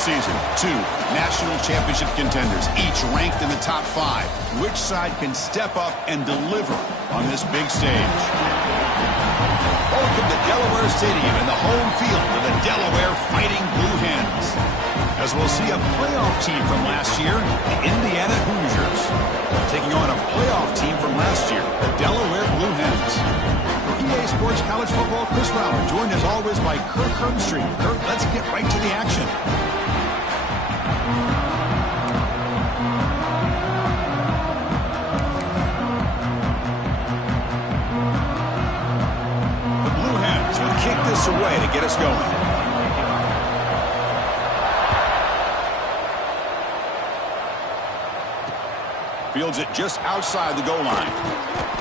season. Two national championship contenders, each ranked in the top 5. Which side can step up and deliver on this big stage? Welcome to Delaware Stadium and the home field of the Delaware Fighting Blue Hens. As we'll see a playoff team from last year, the Indiana Hoosiers, taking on a playoff team from last year, the Delaware Blue Hens. For EA Sports College Football, Chris Fowler, joined as always by Kirk Herbstreit. Kirk, let's get right to the action. The Blue Hens will kick this away to get us going. Fields it just outside the goal line.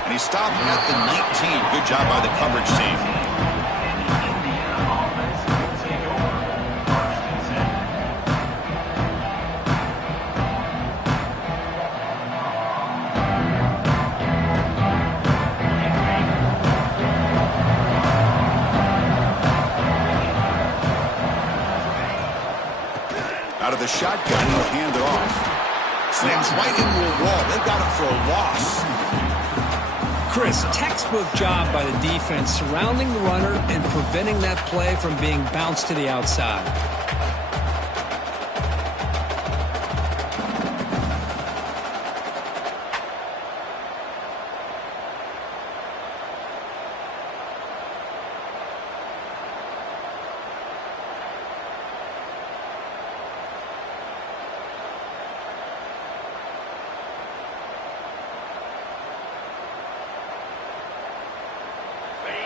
And he stopped at the 19. Good job by the coverage team. Out of the shotgun, he'll hand it off. Slams right into a wall. They've got him for a loss. Chris, textbook job by the defense surrounding the runner and preventing that play from being bounced to the outside.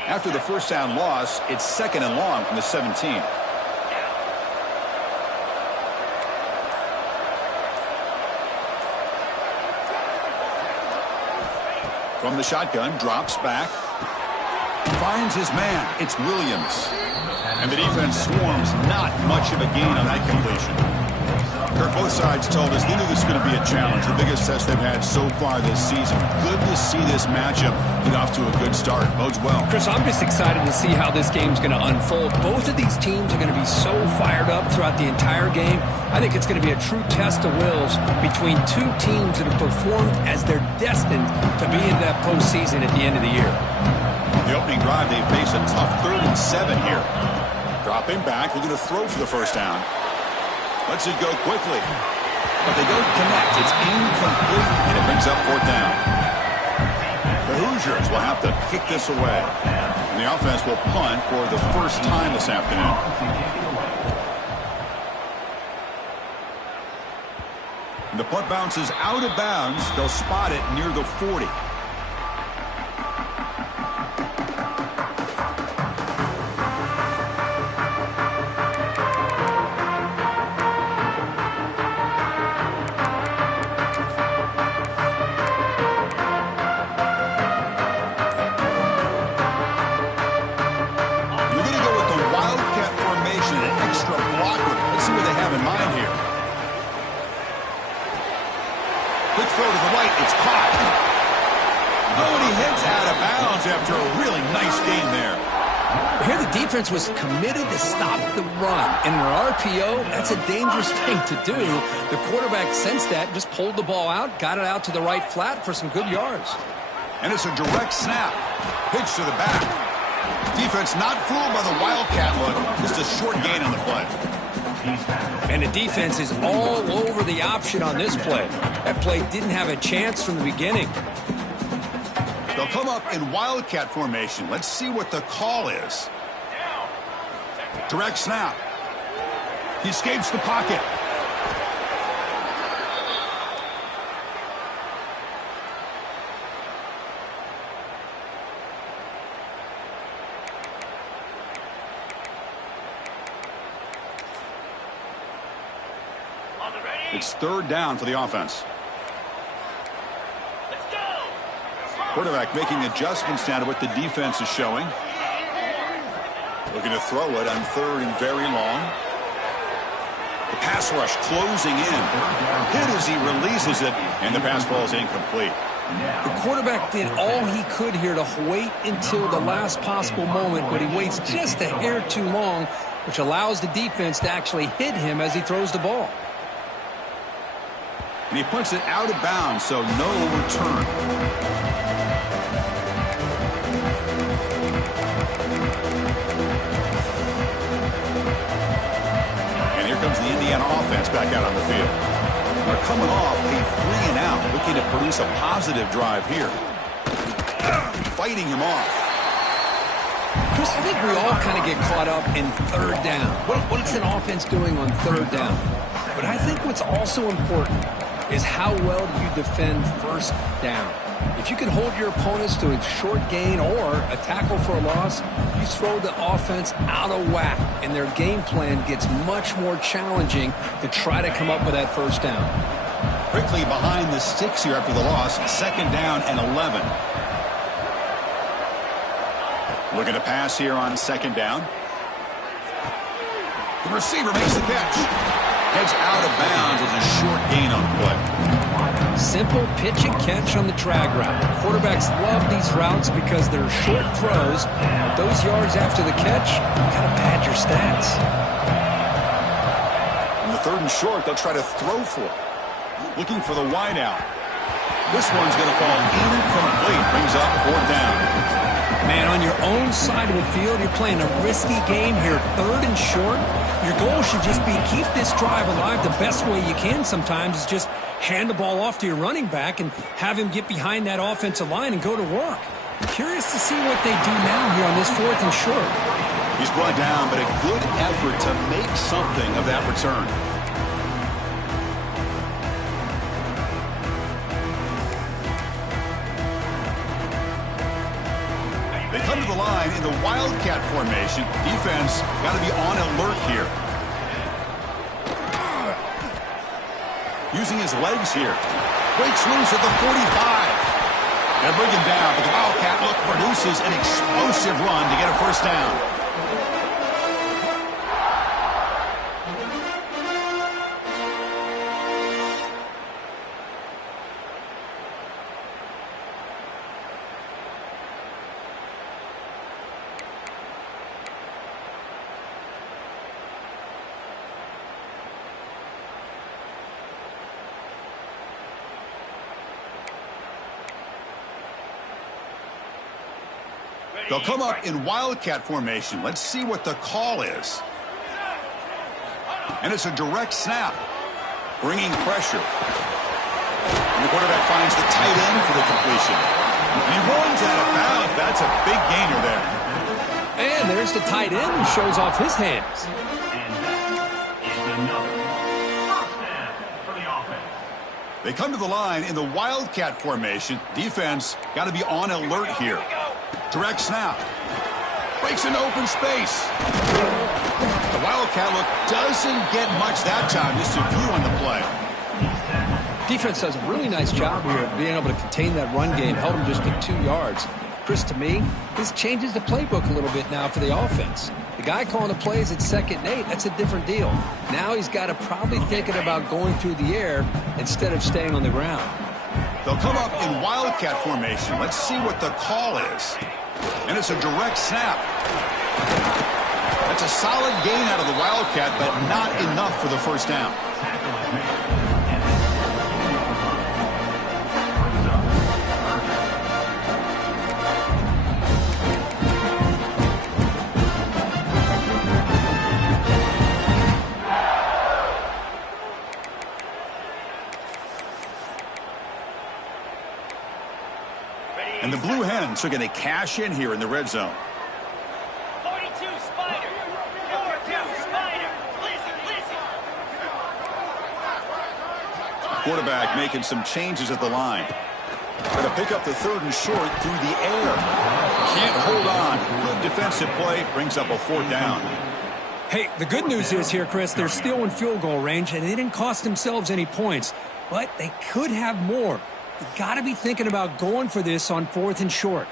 After the first down loss, it's 2nd and long from the 17. From the shotgun, drops back. Finds his man. It's Williams. And the defense swarms. Not much of a gain on that completion. Kirk, both sides told us they knew this was going to be a challenge. The biggest test they've had so far this season. Good to see this matchup get off to a good start. Bodes well. Chris, I'm just excited to see how this game's going to unfold. Both of these teams are going to be so fired up throughout the entire game. I think it's going to be a true test of wills between two teams that have performed as they're destined to be in that postseason at the end of the year. The opening drive, they face a tough 3rd and 7 here. Dropping back, looking to throw for the first down. Lets it go quickly. But they don't connect. It's incomplete, and it brings up 4th down. The Hoosiers will have to kick this away. And the offense will punt for the first time this afternoon. And the punt bounces out of bounds. They'll spot it near the 40. Throw to the right, it's caught. Oh, and he heads out of bounds after a really nice game there. Here the defense was committed to stop the run. And in an RPO, that's a dangerous thing to do. The quarterback sensed that, just pulled the ball out, got it out to the right flat for some good yards. And it's a direct snap. Pitch to the back. Defense not fooled by the Wildcat look. Just a short gain on the play. And the defense is all over the option on this play. That play didn't have a chance from the beginning. They'll come up in Wildcat formation. Let's see what the call is. Direct snap. He escapes the pocket. It's 3rd down for the offense. Let's go. Quarterback making adjustments now to what the defense is showing. Looking to throw it on 3rd and very long. The pass rush closing in. Hit as he releases it, and the pass ball is incomplete. The quarterback did all he could here to wait until the last possible moment, but he waits just a hair too long, which allows the defense to actually hit him as he throws the ball. And he puts it out of bounds, so no return. And here comes the Indiana offense back out on the field. They're coming off a 3-and-out, looking to produce a positive drive here. Fighting him off. Chris, I think we all kind of get caught up in third down. What's an offense doing on third down? But I think what's also important is how well you defend first down. If you can hold your opponents to a short gain or a tackle for a loss, you throw the offense out of whack, and their game plan gets much more challenging to try to come up with that first down. Quickly behind the sticks here after the loss, 2nd down and 11. Looking to pass here on 2nd down. The receiver makes the catch. Heads out of bounds as a short gain on the play. Simple pitch and catch on the drag route. Quarterbacks love these routes because they're short throws. Those yards after the catch kind of pad your stats. On the 3rd and short, they'll try to throw for it. Looking for the wide out. This one's going to fall incomplete. Brings up 4th down. Man, on your own side of the field, you're playing a risky game here. 3rd and short. Your goal should just be keep this drive alive the best way you can sometimes is just hand the ball off to your running back and have him get behind that offensive line and go to work. I'm curious to see what they do now here on this 4th and short. He's brought down, but a good effort to make something of that return. They come to the line in the Wildcat formation. Defense got to be on alert here. Using his legs here. Breaks loose at the 45. They bring him down, but the Wildcat look produces an explosive run to get a first down. They'll come up in Wildcat formation. Let's see what the call is. And it's a direct snap, bringing pressure. And the quarterback finds the tight end for the completion. And he runs out of bounds. That's a big gainer there. And there's the tight end who shows off his hands. They come to the line in the Wildcat formation. Defense got to be on alert here. Direct snap. Breaks into open space. The Wildcat look doesn't get much that time. Just a few on the play. Defense does a really nice job here of being able to contain that run game. Held him just to 2 yards. Chris, to me, this changes the playbook a little bit now for the offense. The guy calling the plays at 2nd and 8, that's a different deal. Now he's got to probably thinking about going through the air instead of staying on the ground. They'll come up in Wildcat formation. Let's see what the call is. And it's a direct snap. That's a solid gain out of the Wildcat, but not enough for the first down. And the Blue Hens are going to cash in here in the red zone. 42 Spider. 42 Spider. Listen. Quarterback making some changes at the line. Going to pick up the 3rd and short through the air. Can't hold on. Good defensive play. Brings up a 4th down. Hey, the good news is here, Chris, they're still in field goal range, and they didn't cost themselves any points. But they could have more. You got to be thinking about going for this on 4th and short.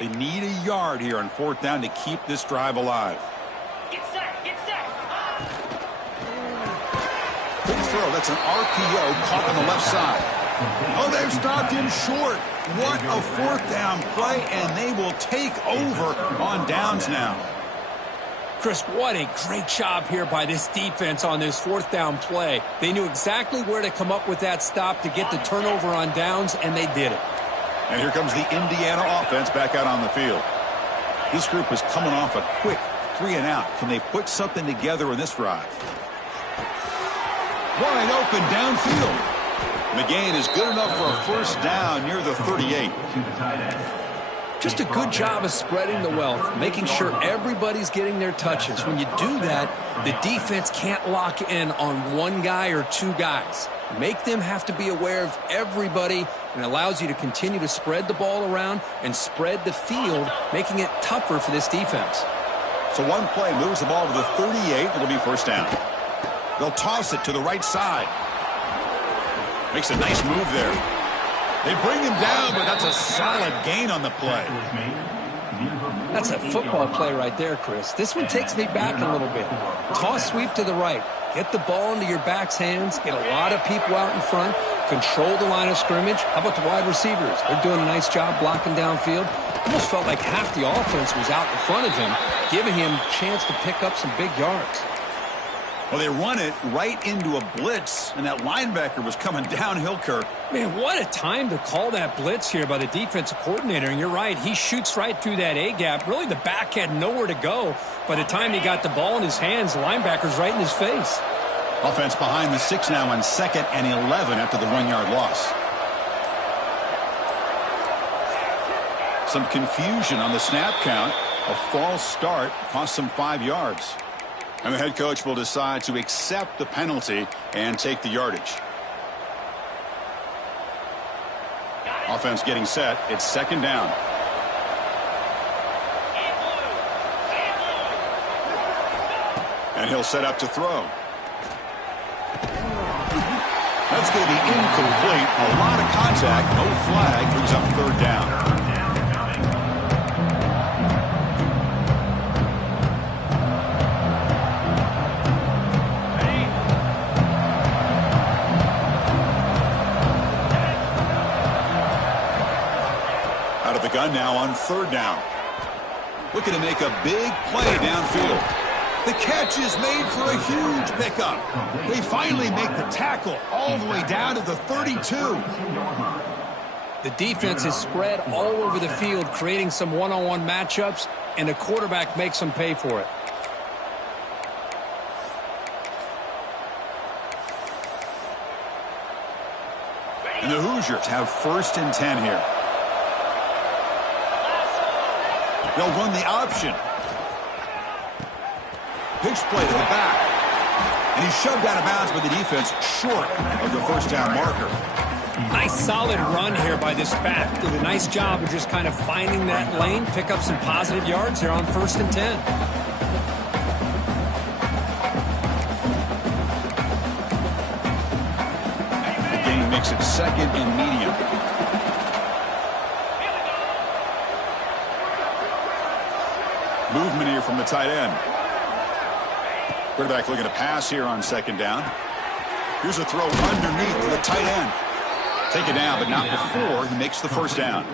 They need a yard here on 4th down to keep this drive alive. throw. That's an RPO caught on the left side. Oh, they've stopped him short. What a fourth down play, and they will take over on downs now. Chris, what a great job here by this defense on this fourth down play. They knew exactly where to come up with that stop to get the turnover on downs, and they did it. And here comes the Indiana offense back out on the field. This group is coming off a quick 3-and-out. Can they put something together in this drive? Wide open downfield. McGain is good enough for a first down near the 38. Just a good job of spreading the wealth, making sure everybody's getting their touches. When you do that, the defense can't lock in on one guy or two guys. Make them have to be aware of everybody, and allows you to continue to spread the ball around and spread the field, making it tougher for this defense. So one play moves the ball to the 38. It'll be first down. They'll toss it to the right side. Makes a nice move there. They bring him down, but that's a solid gain on the play. That's a football play right there, Chris. This one takes me back a little bit. Toss sweep to the right. Get the ball into your back's hands. Get a lot of people out in front. Control the line of scrimmage. How about the wide receivers? They're doing a nice job blocking downfield. Almost felt like half the offense was out in front of him, giving him a chance to pick up some big yards. Well, they run it right into a blitz, and that linebacker was coming downhill, Kirk. Man, what a time to call that blitz here by the defensive coordinator. And you're right, he shoots right through that A-gap. Really, the back had nowhere to go. By the time he got the ball in his hands, the linebacker's right in his face. Offense behind the 6 now on 2nd and 11 after the 1-yard loss. Some confusion on the snap count. A false start cost them 5 yards. And the head coach will decide to accept the penalty and take the yardage. Offense getting set. It's 2nd down. And he'll set up to throw. That's going to be incomplete. A lot of contact. No flag. Brings up 3rd down. The gun now on 3rd down. Looking to make a big play downfield. The catch is made for a huge pickup. They finally make the tackle all the way down to the 32. The defense is spread all over the field, creating some one-on-one matchups, and the quarterback makes them pay for it. And the Hoosiers have 1st and 10 here. They'll run the option. Pitch play to the back. And he's shoved out of bounds by the defense short of the first down marker. Nice solid run here by this back. Did a nice job of just kind of finding that lane, pick up some positive yards here on 1st and 10. The game makes it 2nd and medium. Movement here from the tight end. Quarterback looking to pass here on 2nd down. Here's a throw underneath to the tight end. Take it down, but not before he makes the first down.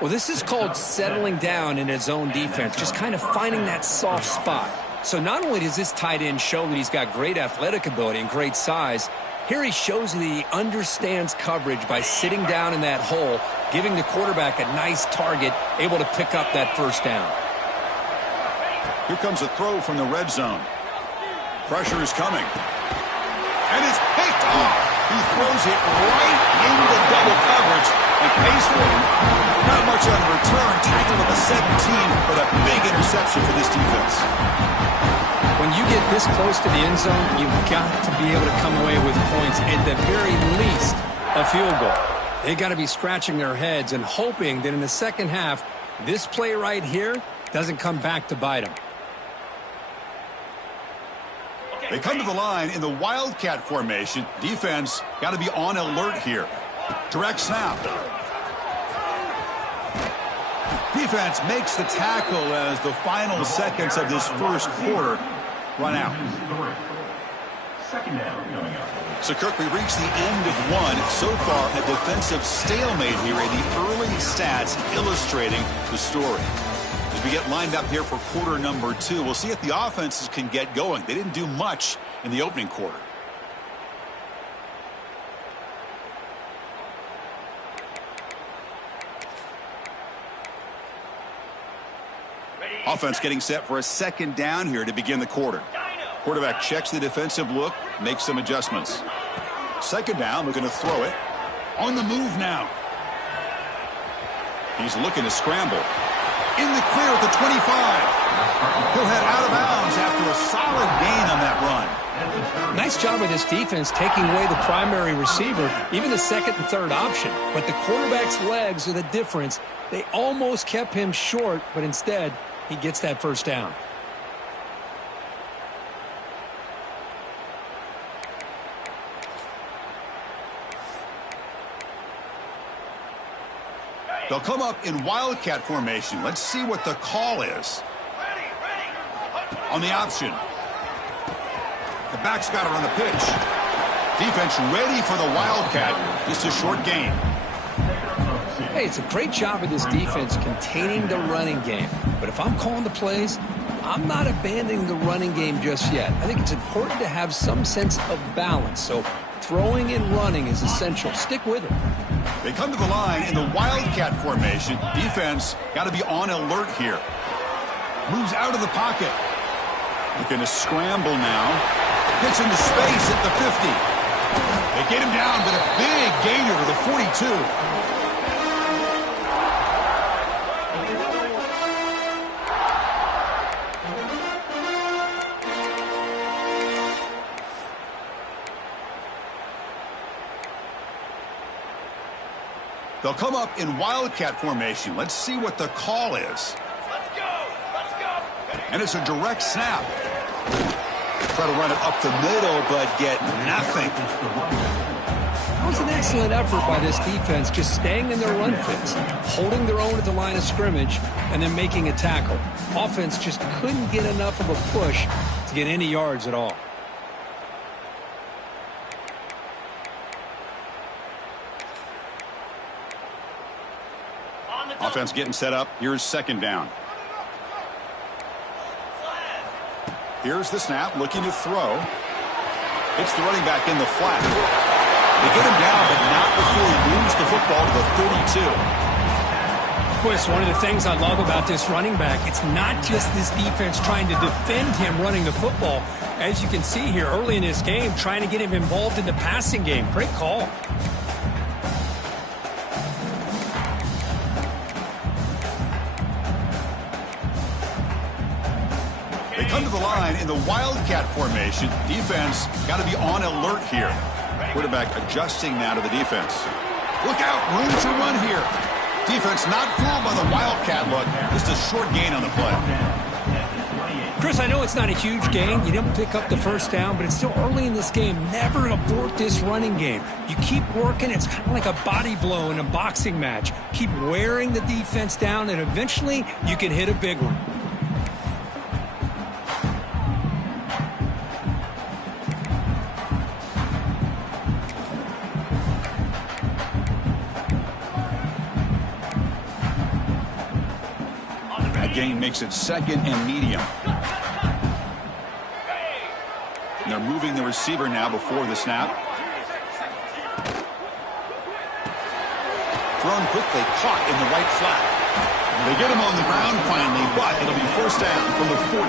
Well, this is called settling down in his own defense, just kind of finding that soft spot. So not only does this tight end show that he's got great athletic ability and great size, here he shows that he understands coverage by sitting down in that hole, giving the quarterback a nice target, able to pick up that first down. Here comes a throw from the red zone. Pressure is coming. And it's picked off. He throws it right into double coverage and pays for it. Not much on return. Tackled at the 17, but a big interception for this defense. When you get this close to the end zone, you've got to be able to come away with points, at the very least, a field goal. They got to be scratching their heads and hoping that in the second half, this play right here doesn't come back to bite them. They come to the line in the Wildcat formation. Defense got to be on alert here. Direct snap. Defense makes the tackle as the final seconds of this first quarter run out. Second down coming up. So, Kirk, we reached the end of one. So far, a defensive stalemate here, and the early stats illustrating the story. As we get lined up here for quarter number 2, we'll see if the offenses can get going. They didn't do much in the opening quarter. Offense getting set for a second down here to begin the quarter. Quarterback checks the defensive look, makes some adjustments. Second down, looking to throw it. On the move now. He's looking to scramble. In the clear at the 25. He'll head out of bounds after a solid gain on that run. Nice job of this defense taking away the primary receiver, even the second and third option. But the quarterback's legs are the difference. They almost kept him short, but instead, he gets that first down. They'll come up in Wildcat formation. Let's see what the call is. On the option. The back's got it on the pitch. Defense ready for the Wildcat. Just a short gain. Hey, it's a great job of this defense containing the running game. But if I'm calling the plays, I'm not abandoning the running game just yet. I think it's important to have some sense of balance. So throwing and running is essential. Stick with it. They come to the line in the Wildcat formation. Defense got to be on alert here. Moves out of the pocket. Looking to scramble now. Gets into space at the 50. They get him down, but a big gainer to the 42. They'll come up in Wildcat formation. Let's see what the call is. Let's go! Let's go! And it's a direct snap. Try to run it up the middle, but get nothing. That was an excellent effort by this defense, just staying in their run fits, holding their own at the line of scrimmage, and then making a tackle. Offense just couldn't get enough of a push to get any yards at all. Offense getting set up. Here's second down. Here's the snap, looking to throw. Hits the running back in the flat. They get him down, but not before he moves the football to the 32. Boy, it's one of the things I love about this running back. It's not just this defense trying to defend him running the football. As you can see here early in this game, trying to get him involved in the passing game. Great call. They come to the line in the Wildcat formation. Defense got to be on alert here. Quarterback adjusting now to the defense. Look out, room to run here. Defense not fooled by the Wildcat look. Just a short gain on the play. Chris, I know it's not a huge gain. You didn't pick up the first down, but it's still early in this game. Never abort this running game. You keep working. It's kind of like a body blow in a boxing match. Keep wearing the defense down, and eventually you can hit a big one. Gain makes it second and medium. And they're moving the receiver now before the snap. Thrown quickly, caught in the right flat. They get him on the ground finally, but it'll be first down from the 14.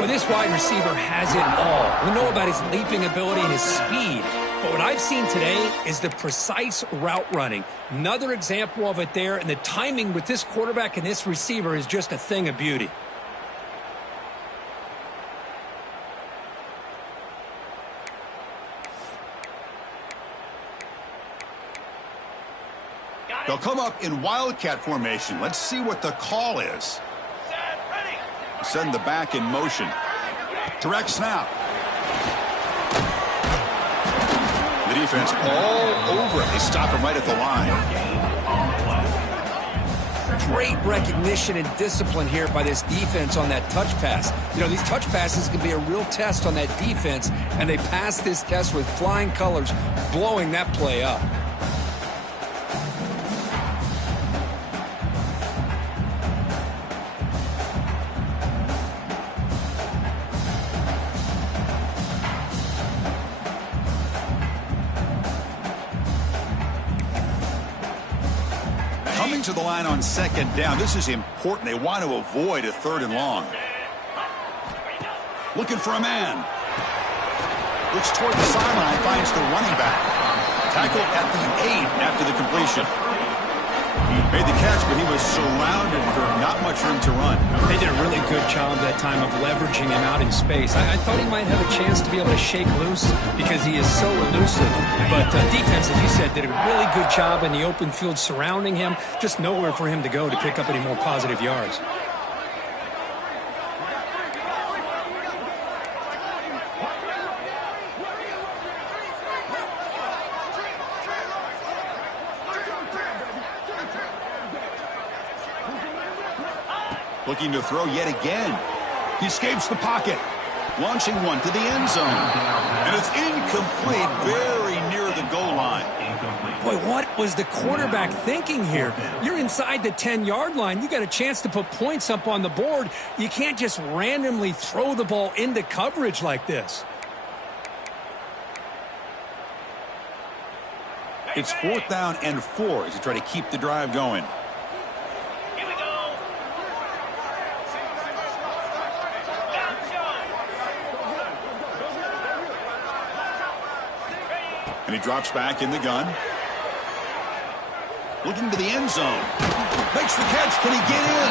Well, this wide receiver has it all. We know about his leaping ability and his speed. But what I've seen today is the precise route running. Another example of it there, and the timing with this quarterback and this receiver is just a thing of beauty. They'll come up in Wildcat formation. Let's see what the call is. Send the back in motion. Direct snap. The defense all over it. They stop him right at the line. great recognition and discipline here by this defense on that touch pass. You know, these touch passes can be a real test on that defense, and they passed this test with flying colors, blowing that play up. Coming to the line on second down. This is important. They want to avoid a 3rd and long. Looking for a man. Looks toward the sideline, finds the running back. Tackled at the 8 after the completion. Made the catch, but he was surrounded for not much room to run. They did a really good job that time of leveraging him out in space. I thought he might have a chance to be able to shake loose because he is so elusive. But defense, as you said, did a really good job in the open field surrounding him. Just nowhere for him to go to pick up any more positive yards. Looking to throw yet again. He escapes the pocket. Launching one to the end zone. And it's incomplete, very near the goal line. Boy, what was the quarterback thinking here? You're inside the 10-yard line. You got a chance to put points up on the board. You can't just randomly throw the ball into coverage like this. It's 4th down and 4 as they try to keep the drive going. And he drops back in the gun. Looking to the end zone. Makes the catch. Can he get in?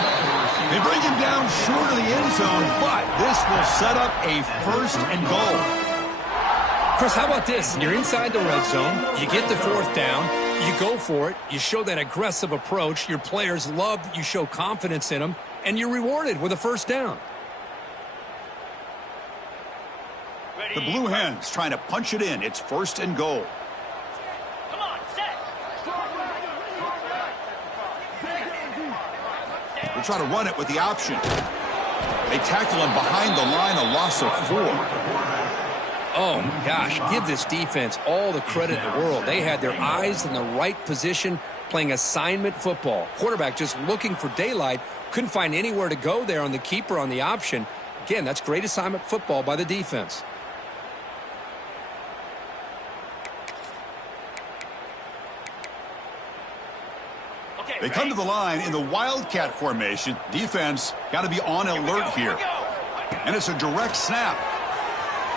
They bring him down short of the end zone, but this will set up a 1st and goal. Chris, how about this? You're inside the red zone. You get the 4th down. You go for it. You show that aggressive approach. Your players love that you show confidence in them, and you're rewarded with a 1st down. The Blue Hens trying to punch it in. It's 1st and goal. Come on, set. They try to run it with the option. They tackle him behind the line, a loss of 4. Oh, my gosh, give this defense all the credit in the world. They had their eyes in the right position, playing assignment football. Quarterback just looking for daylight, couldn't find anywhere to go there on the keeper on the option. Again, that's great assignment football by the defense. They come to the line in the Wildcat formation. Defense got to be on alert here. And it's a direct snap.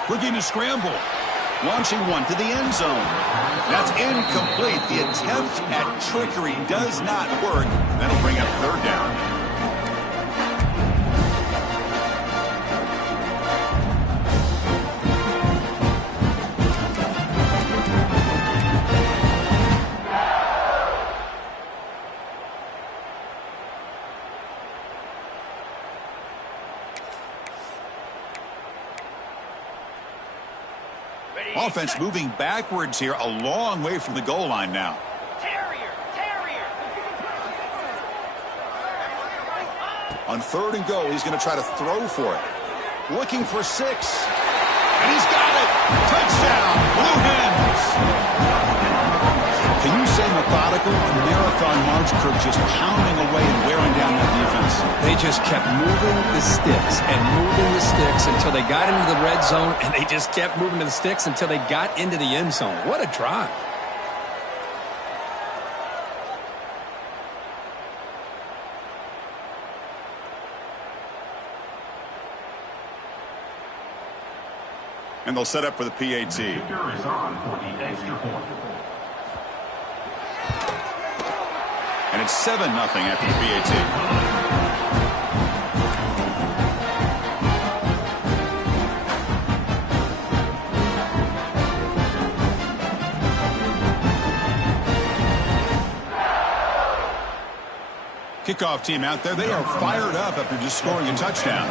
Looking to scramble. Launching one to the end zone. That's incomplete. The attempt at trickery does not work. That'll bring up 3rd down. Offense moving backwards here, a long way from the goal line now. Terrier. On 3rd and goal, he's going to try to throw for it. Looking for 6. And he's got it. Touchdown, Blue Hens. Can you say methodical? A marathon march crew just pounding away and wearing down that defense. They just kept moving the sticks and moving the sticks until they got into the red zone, and they just kept moving the sticks until they got into the end zone. What a drive. And they'll set up for the PAT. And it's 7-0 after the PAT. Kickoff team out there, they are fired up after just scoring a touchdown.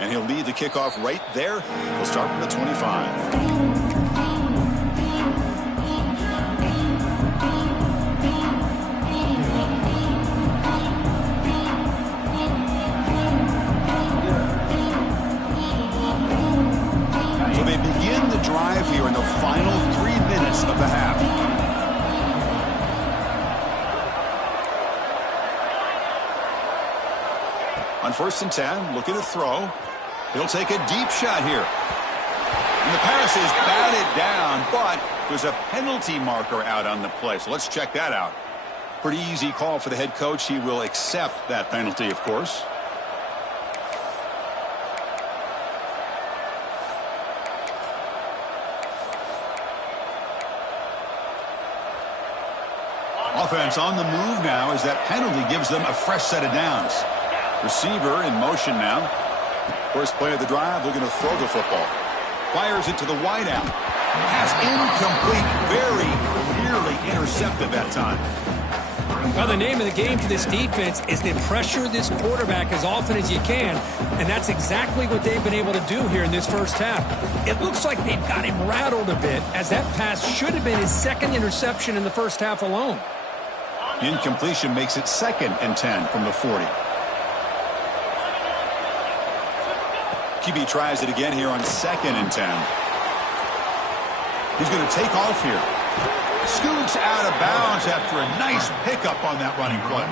And he'll lead the kickoff right there. He'll start from the 25. On 1st and 10, looking to throw. He'll take a deep shot here. And the pass is batted down, but there's a penalty marker out on the play. So let's check that out. Pretty easy call for the head coach. He will accept that penalty, of course. Offense on the move now as that penalty gives them a fresh set of downs. Receiver in motion now. First play of the drive, looking to throw the football. Fires it to the wideout. Pass incomplete, very clearly intercepted that time. Well, the name of the game for this defense is to pressure this quarterback as often as you can, and that's exactly what they've been able to do here in this first half. It looks like they've got him rattled a bit, as that pass should have been his second interception in the first half alone. Incompletion makes it 2nd and 10 from the 40. QB tries it again here on 2nd and 10. He's going to take off here. Scoots out of bounds after a nice pickup on that running play.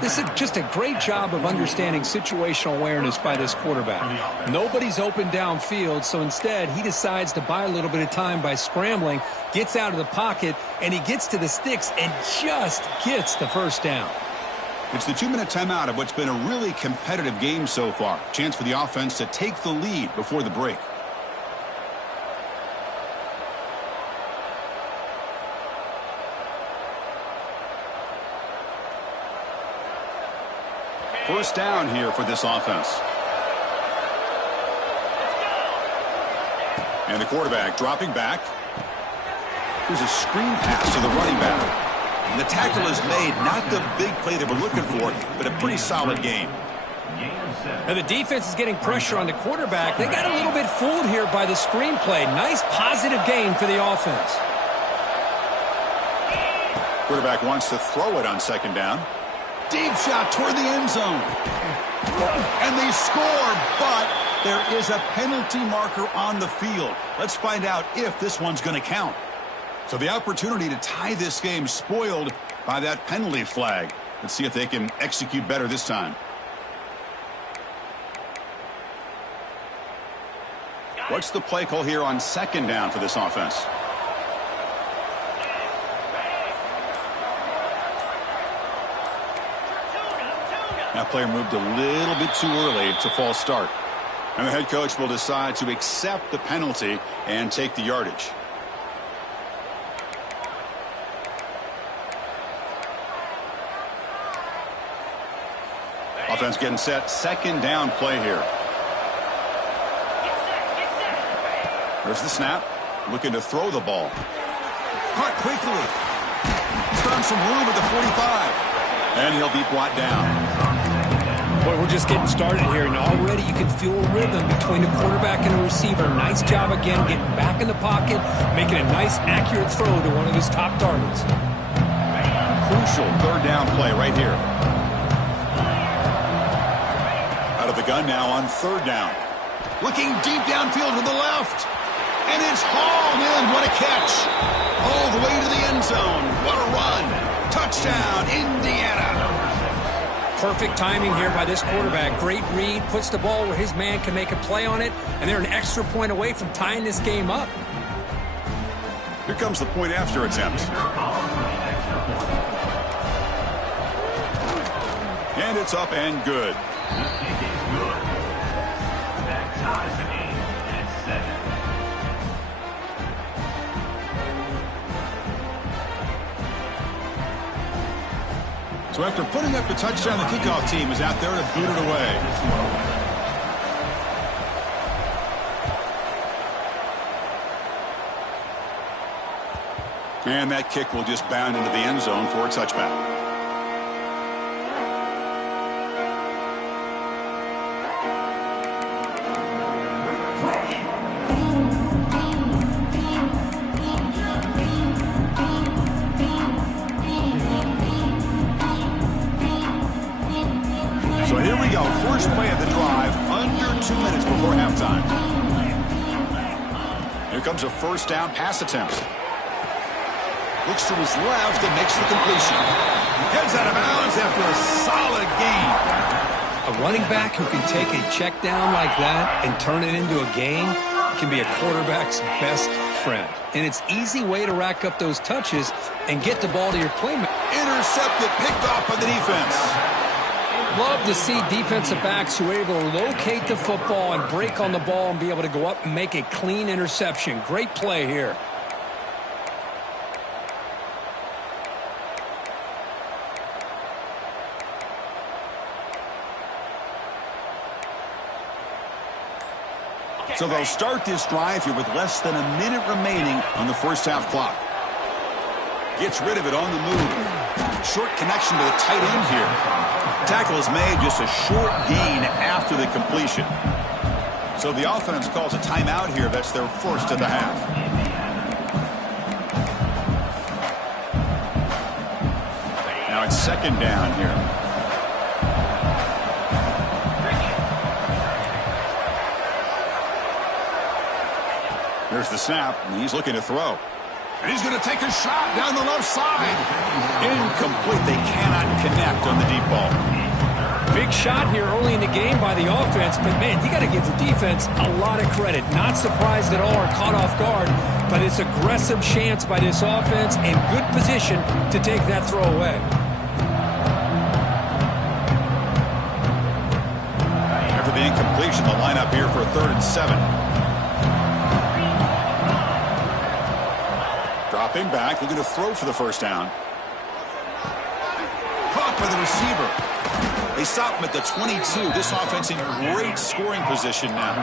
This is just a great job of understanding situational awareness by this quarterback. Nobody's open downfield, so instead he decides to buy a little bit of time by scrambling, gets out of the pocket, and he gets to the sticks and just gets the first down. It's the 2-minute timeout of what's been a really competitive game so far. Chance for the offense to take the lead before the break. First down here for this offense. And the quarterback dropping back. Here's a screen pass to the running back. And the tackle is made. Not the big play they were looking for, but a pretty solid game. And the defense is getting pressure on the quarterback. They got a little bit fooled here by the screen play. Nice positive gain for the offense. Quarterback wants to throw it on 2nd down. Deep shot toward the end zone. And they score, but there is a penalty marker on the field. Let's find out if this one's going to count. So the opportunity to tie this game spoiled by that penalty flag. Let's see if they can execute better this time. What's the play call here on 2nd down for this offense? That player moved a little bit too early. It's a false start. And the head coach will decide to accept the penalty and take the yardage. Offense getting set. 2nd down play here. There's the snap. Looking to throw the ball. Caught quickly. Found some room at the 45. And he'll be brought down. Boy, we're just getting started here, and already you can feel a rhythm between a quarterback and a receiver. Nice job again getting back in the pocket, making a nice, accurate throw to one of his top targets. Crucial 3rd down play right here. Out of the gun now on 3rd down. Looking deep downfield to the left. And it's hauled in. What a catch. All the way to the end zone. What a run. Touchdown, Indiana. Perfect timing here by this quarterback. Great read, puts the ball where his man can make a play on it, and they're an extra point away from tying this game up. Here comes the point after attempt. And it's up and good. So after putting up the touchdown, the kickoff team is out there to boot it away. And that kick will just bound into the end zone for a touchback. So here we go. First play of the drive, under 2 minutes before halftime. Here comes a first down pass attempt. Looks to his left and makes the completion. Heads out of bounds after a solid gain. A running back who can take a check down like that and turn it into a game can be a quarterback's best friend. And it's an easy way to rack up those touches and get the ball to your playmaker. Intercepted, picked off by the defense. Love to see defensive backs who are able to locate the football and break on the ball and be able to go up and make a clean interception. Great play here. So they'll start this drive here with less than a minute remaining on the first half clock. Gets rid of it on the move. Short connection to the tight end here. Tackle is made, just a short gain after the completion. So the offense calls a timeout here. That's their first of the half. Now it's second down here. Here's the snap, and he's looking to throw. And he's going to take a shot down the left side. Incomplete. They cannot connect on the deep ball. Big shot here early in the game by the offense, but, man, you got to give the defense a lot of credit. Not surprised at all or caught off guard, but it's aggressive chance by this offense and good position to take that throw away. After the incompletion, the lineup here for 3rd and 7. Dropping back, looking to throw for the first down. Caught by the receiver. They stop him at the 22. This offense in great scoring position now.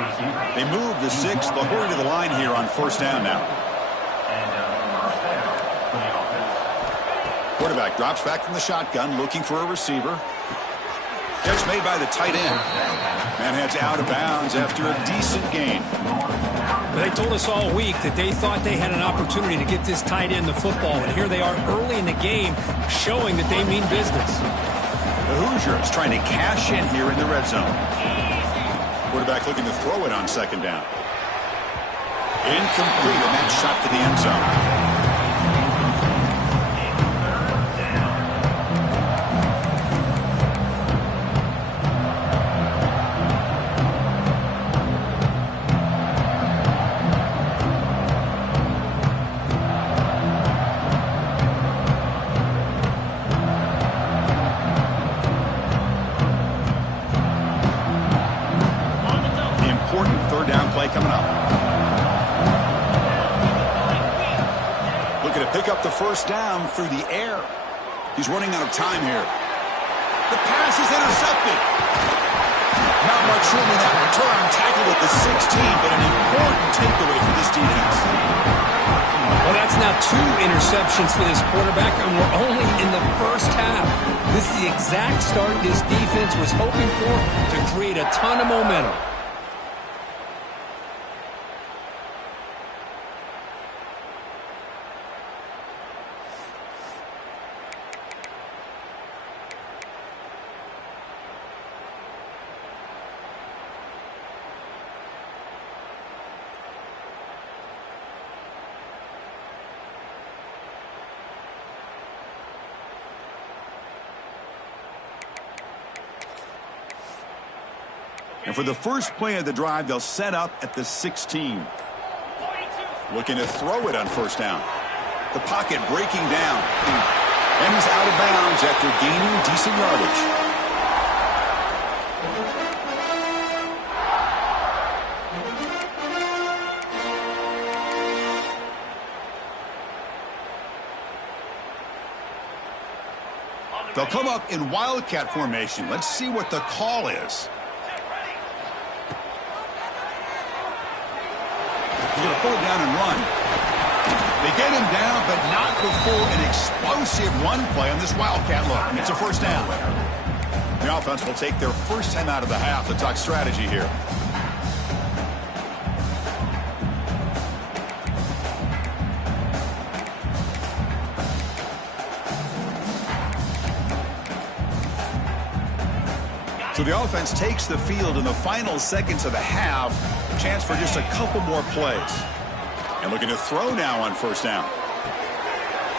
They move the 6. They'll hurry to the line here on first down now. Quarterback drops back from the shotgun, looking for a receiver. Catch made by the tight end. Man heads out of bounds after a decent gain. They told us all week that they thought they had an opportunity to get this tight end the football, and here they are early in the game showing that they mean business. The Hoosiers trying to cash in here in the red zone. Quarterback looking to throw it on second down. Incomplete, and that shot to the end zone. Coming up. Looking to pick up the first down through the air. He's running out of time here. The pass is intercepted. Not much room in that return. Tackled at the 16, but an important takeaway for this defense. Well, that's now 2 interceptions for this quarterback, and we're only in the first half. This is the exact start this defense was hoping for to create a ton of momentum. And for the first play of the drive, they'll set up at the 16. Looking to throw it on first down. The pocket breaking down. And he's out of bounds after gaining decent yardage. They'll come up in wildcat formation. Let's see what the call is. He's going to pull it down and run. They get him down, but not before an explosive run play on this wildcat look. It's a first down. The offense will take their first time out of the half to talk strategy here. So the offense takes the field in the final seconds of the half. Chance for just a couple more plays. And looking to throw now on first down.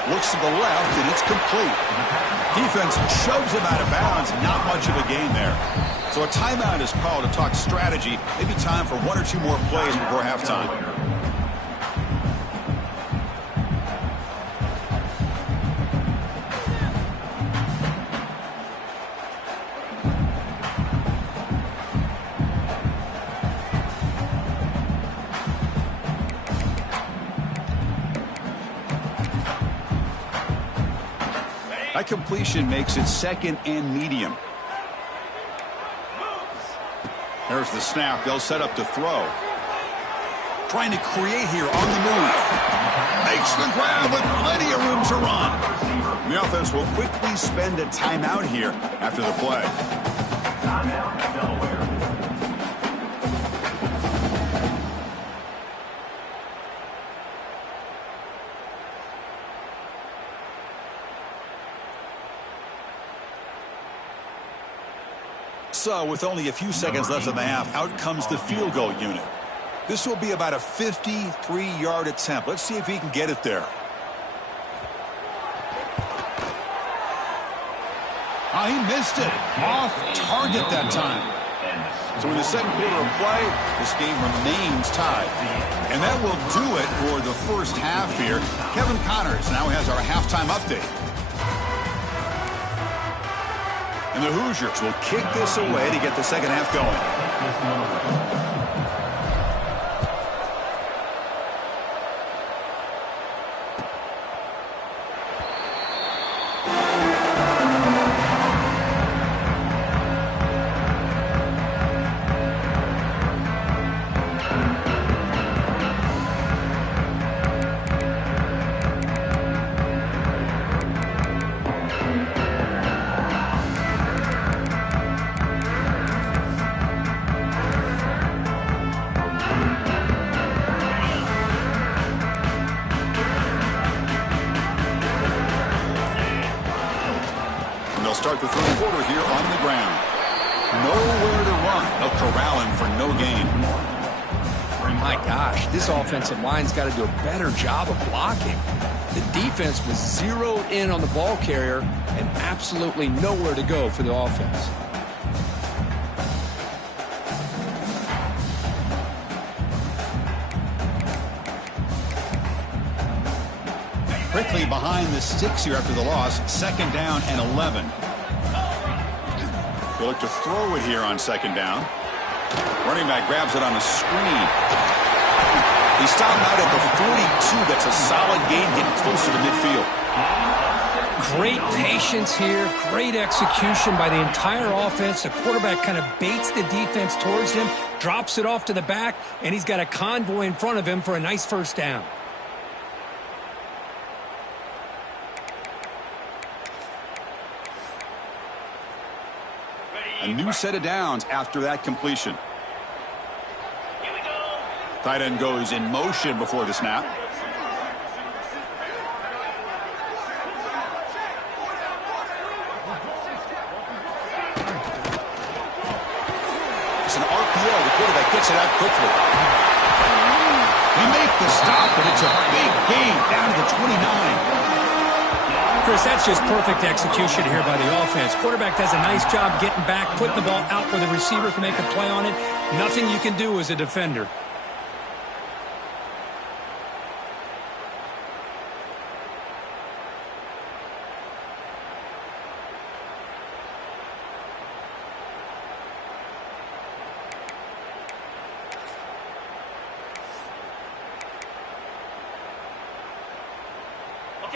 Looks to the left, and it's complete. Defense shoves him out of bounds. Not much of a gain there. So a timeout is called to talk strategy. Maybe time for one or two more plays before halftime. That completion makes it second and medium. There's the snap. They'll set up to throw. Trying to create here on the move. Makes the grab with plenty of room to run. The offense will quickly spend a timeout here after the play. Timeout, Delaware. So, with only a few seconds left in the half, out comes the field goal unit. This will be about a 53-yard attempt. Let's see if he can get it there. He missed it. Off target that time. So in the second quarter of play, this game remains tied. And that will do it for the first half here. Kevin Connors now has our halftime update. And the Hoosiers will kick this away to get the second half going. Start the third quarter here on the ground. Nowhere to run. They'll corral him for no gain. My gosh, this offensive line's got to do a better job of blocking. The defense was zeroed in on the ball carrier and absolutely nowhere to go for the offense. Quickly behind the sticks here after the loss. Second down and 11. They'll look to throw it here on second down. Running back grabs it on a screen. He stopped out at the 42. That's a solid gain, getting closer to midfield. Great patience here. Great execution by the entire offense. The quarterback kind of baits the defense towards him, drops it off to the back, and he's got a convoy in front of him for a nice first down. A new set of downs after that completion. Here we go. Tight end goes in motion before the snap. It's an RPO. The quarterback gets it out quickly. They make the stop, but it's a big gain down to the 29. Chris, that's just perfect execution here by the offense. Quarterback does a nice job getting back, putting the ball out where the receiver can make a play on it. Nothing you can do as a defender.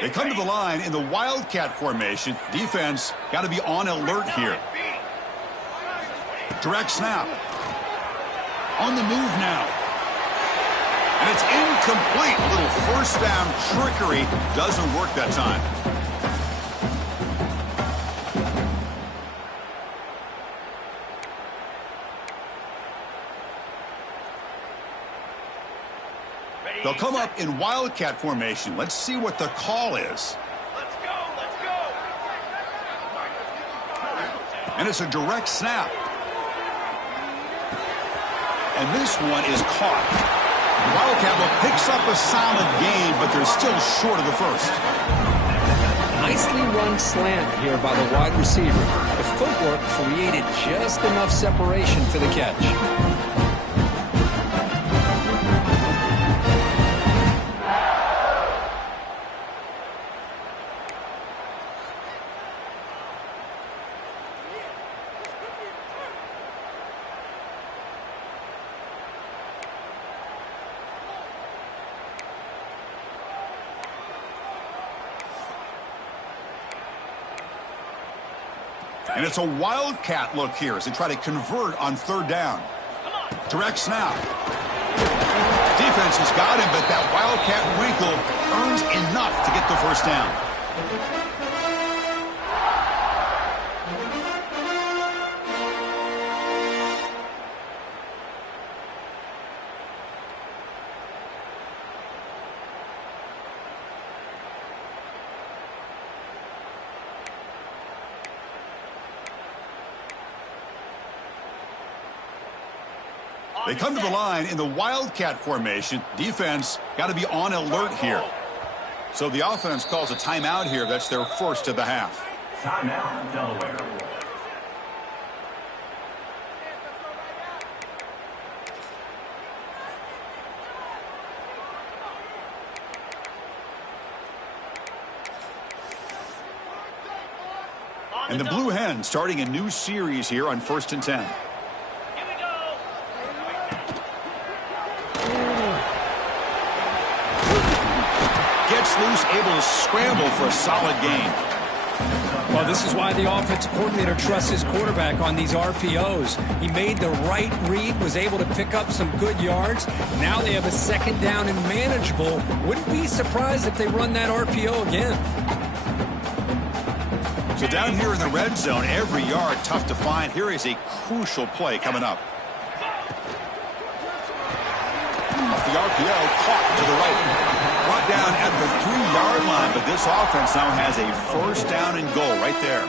They come to the line in the Wildcat formation. Defense got to be on alert here. Direct snap. On the move now. And it's incomplete. Little first down trickery. Doesn't work that time. They'll come up in Wildcat formation. Let's see what the call is. Let's go. Let's go. And it's a direct snap. And this one is caught. Wildcat picks up a solid gain, but they're still short of the first. Nicely run slant here by the wide receiver. If footwork created just enough separation for the catch. And it's a wildcat look here as they try to convert on third down. Direct snap. Defense has got him, but that wildcat wrinkle earns enough to get the first down. They come to the line in the wildcat formation. Defense got to be on alert here. So the offense calls a timeout here. That's their first of the half. Timeout, Delaware. And the Blue Hens starting a new series here on 1st and 10. Loose, able to scramble for a solid gain. Well, this is why the offensive coordinator trusts his quarterback on these RPOs. He made the right read, was able to pick up some good yards. Now they have a second down and manageable. Wouldn't be surprised if they run that RPO again. So down here in the red zone, every yard tough to find. Here is a crucial play coming up. Off the RPO, caught to the right. Brought down at the 3-yard line, but this offense now has a first down and goal right there.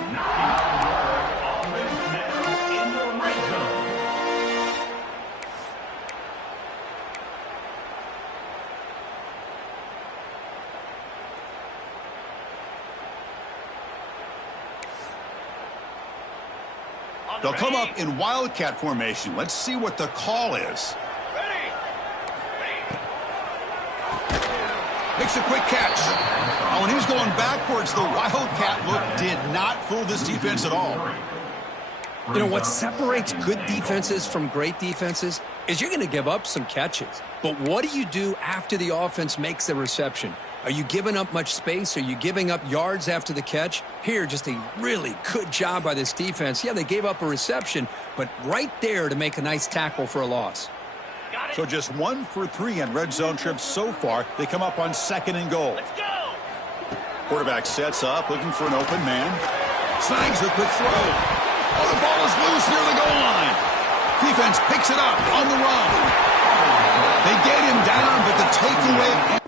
They'll come up in wildcat formation. Let's see what the call is. Makes a quick catch. Oh, and he's going backwards. The wildcat look did not fool this defense at all. You know, what separates good defenses from great defenses is you're going to give up some catches. But what do you do after the offense makes the reception? Are you giving up much space? Are you giving up yards after the catch? Here, just a really good job by this defense. Yeah, they gave up a reception, but right there to make a nice tackle for a loss. So just 1 for 3 on red zone trips so far. They come up on 2nd and goal. Let's go! Quarterback sets up, looking for an open man. Snags the quick throw. Oh, the ball is loose near the goal line. Defense picks it up on the run. They get him down, but the takeaway...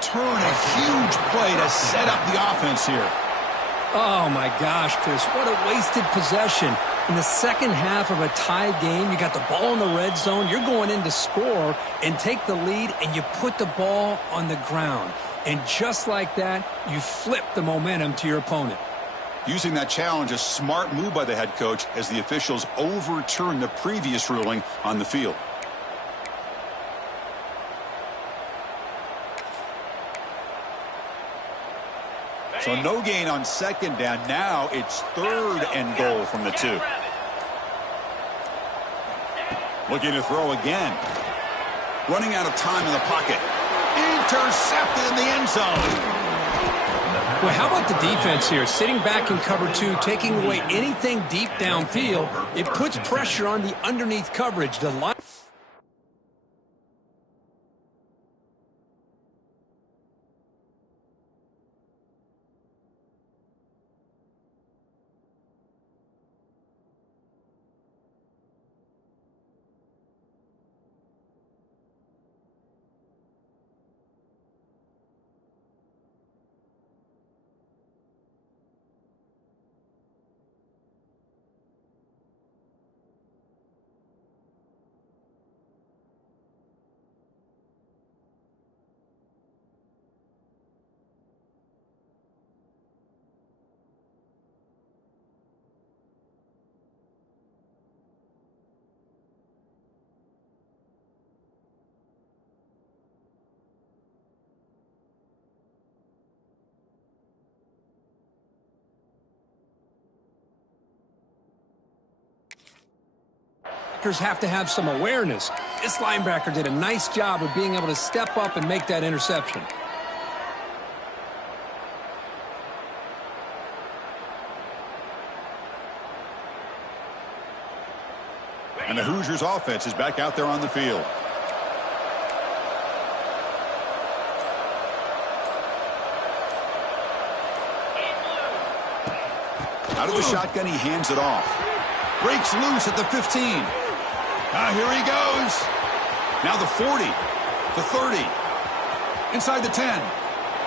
Turn a huge play to set up the offense here. Oh, my gosh, Chris, what a wasted possession. In the second half of a tied game, you got the ball in the red zone, you're going in to score and take the lead, and you put the ball on the ground. And just like that, you flip the momentum to your opponent. Using that challenge, a smart move by the head coach as the officials overturn the previous ruling on the field. So no gain on 2nd down. Now it's 3rd and goal from the 2. Looking to throw again. Running out of time in the pocket. Intercepted in the end zone. Well, how about the defense here? Sitting back in cover 2, taking away anything deep downfield. It puts pressure on the underneath coverage. The line. linebackers have to have some awareness. This linebacker did a nice job of being able to step up and make that interception. And the Hoosiers offense is back out there on the field. Out of the shotgun, he hands it off. Breaks loose at the 15. Here he goes. Now the 40, the 30, inside the 10.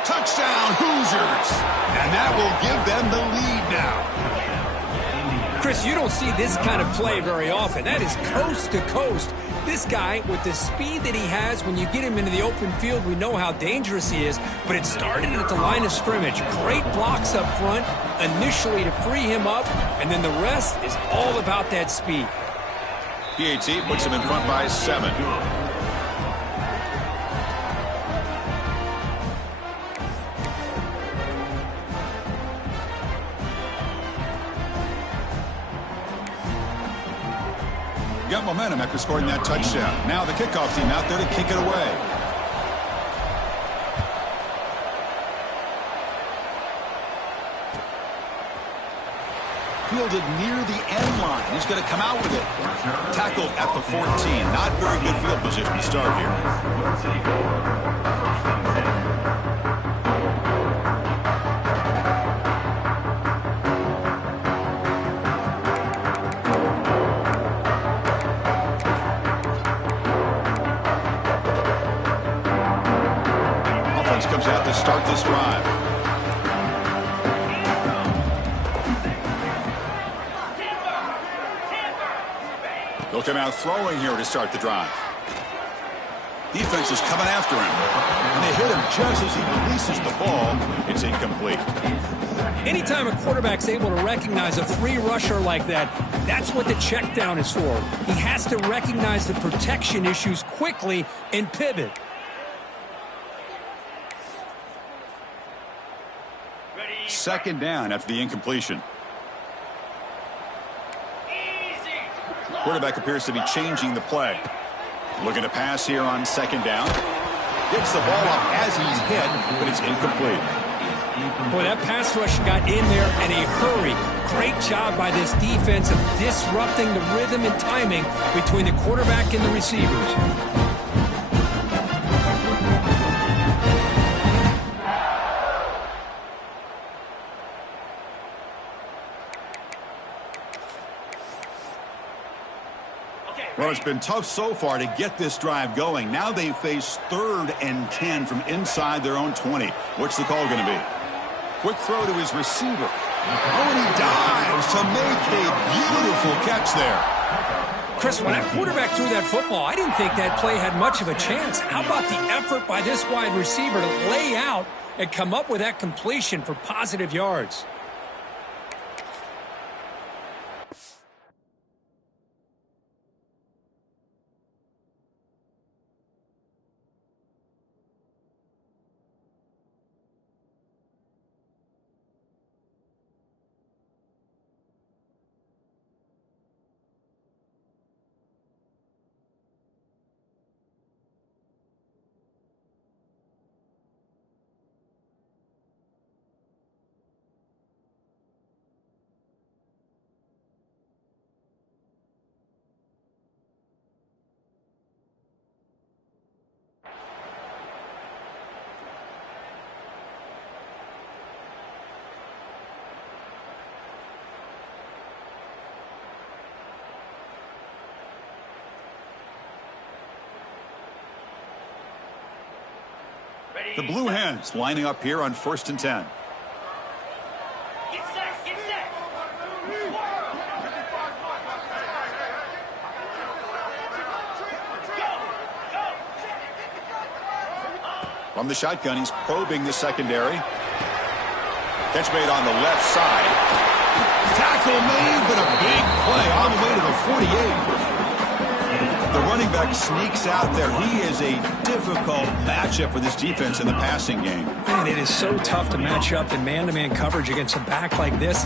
Touchdown, Hoosiers. And that will give them the lead now. Chris, you don't see this kind of play very often. That is coast to coast. This guy, with the speed that he has, when you get him into the open field, we know how dangerous he is. But it started at the line of scrimmage. Great blocks up front initially to free him up, and then the rest is all about that speed. PAT puts him in front by 7. Got momentum after scoring that touchdown. Now the kickoff team out there to kick it away. Fielded near the end line. He's going to come out with it. Tackled at the 14. Not very good field position to start here. Comes out to start this drive. They'll come out throwing here to start the drive. Defense is coming after him. And they hit him just as he releases the ball. It's incomplete. Anytime a quarterback's able to recognize a free rusher like that, that's what the check down is for. He has to recognize the protection issues quickly and pivot. Second down after the incompletion. Quarterback appears to be changing the play. Looking to pass here on second down. Gets the ball off as he's hit, but it's incomplete. Boy, that pass rush got in there in a hurry. Great job by this defense of disrupting the rhythm and timing between the quarterback and the receivers. Well, it's been tough so far to get this drive going. Now they face 3rd and 10 from inside their own 20. What's the call going to be? Quick throw to his receiver. Oh, and he dives to make a beautiful catch there. Chris, when that quarterback threw that football, I didn't think that play had much of a chance. How about the effort by this wide receiver to lay out and come up with that completion for positive yards? The Blue Hens lining up here on 1st and 10. Get set, get set. From the shotgun, he's probing the secondary. Catch made on the left side. Tackle made, but a big play all the way to the 48. The running back sneaks out there. He is a difficult matchup for this defense in the passing game. Man, it is so tough to match up in man-to-man coverage against a back like this.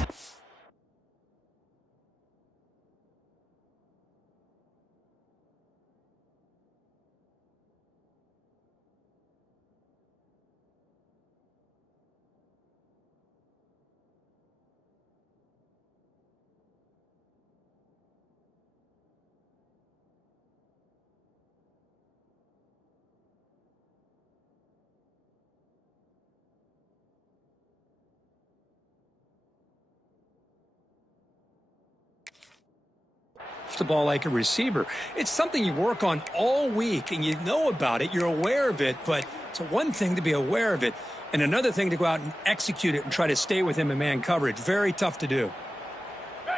the ball like a receiver. It's something you work on all week, and you know about it. You're aware of it, but it's one thing to be aware of it, and another thing to go out and execute it and try to stay with him in man coverage. Very tough to do.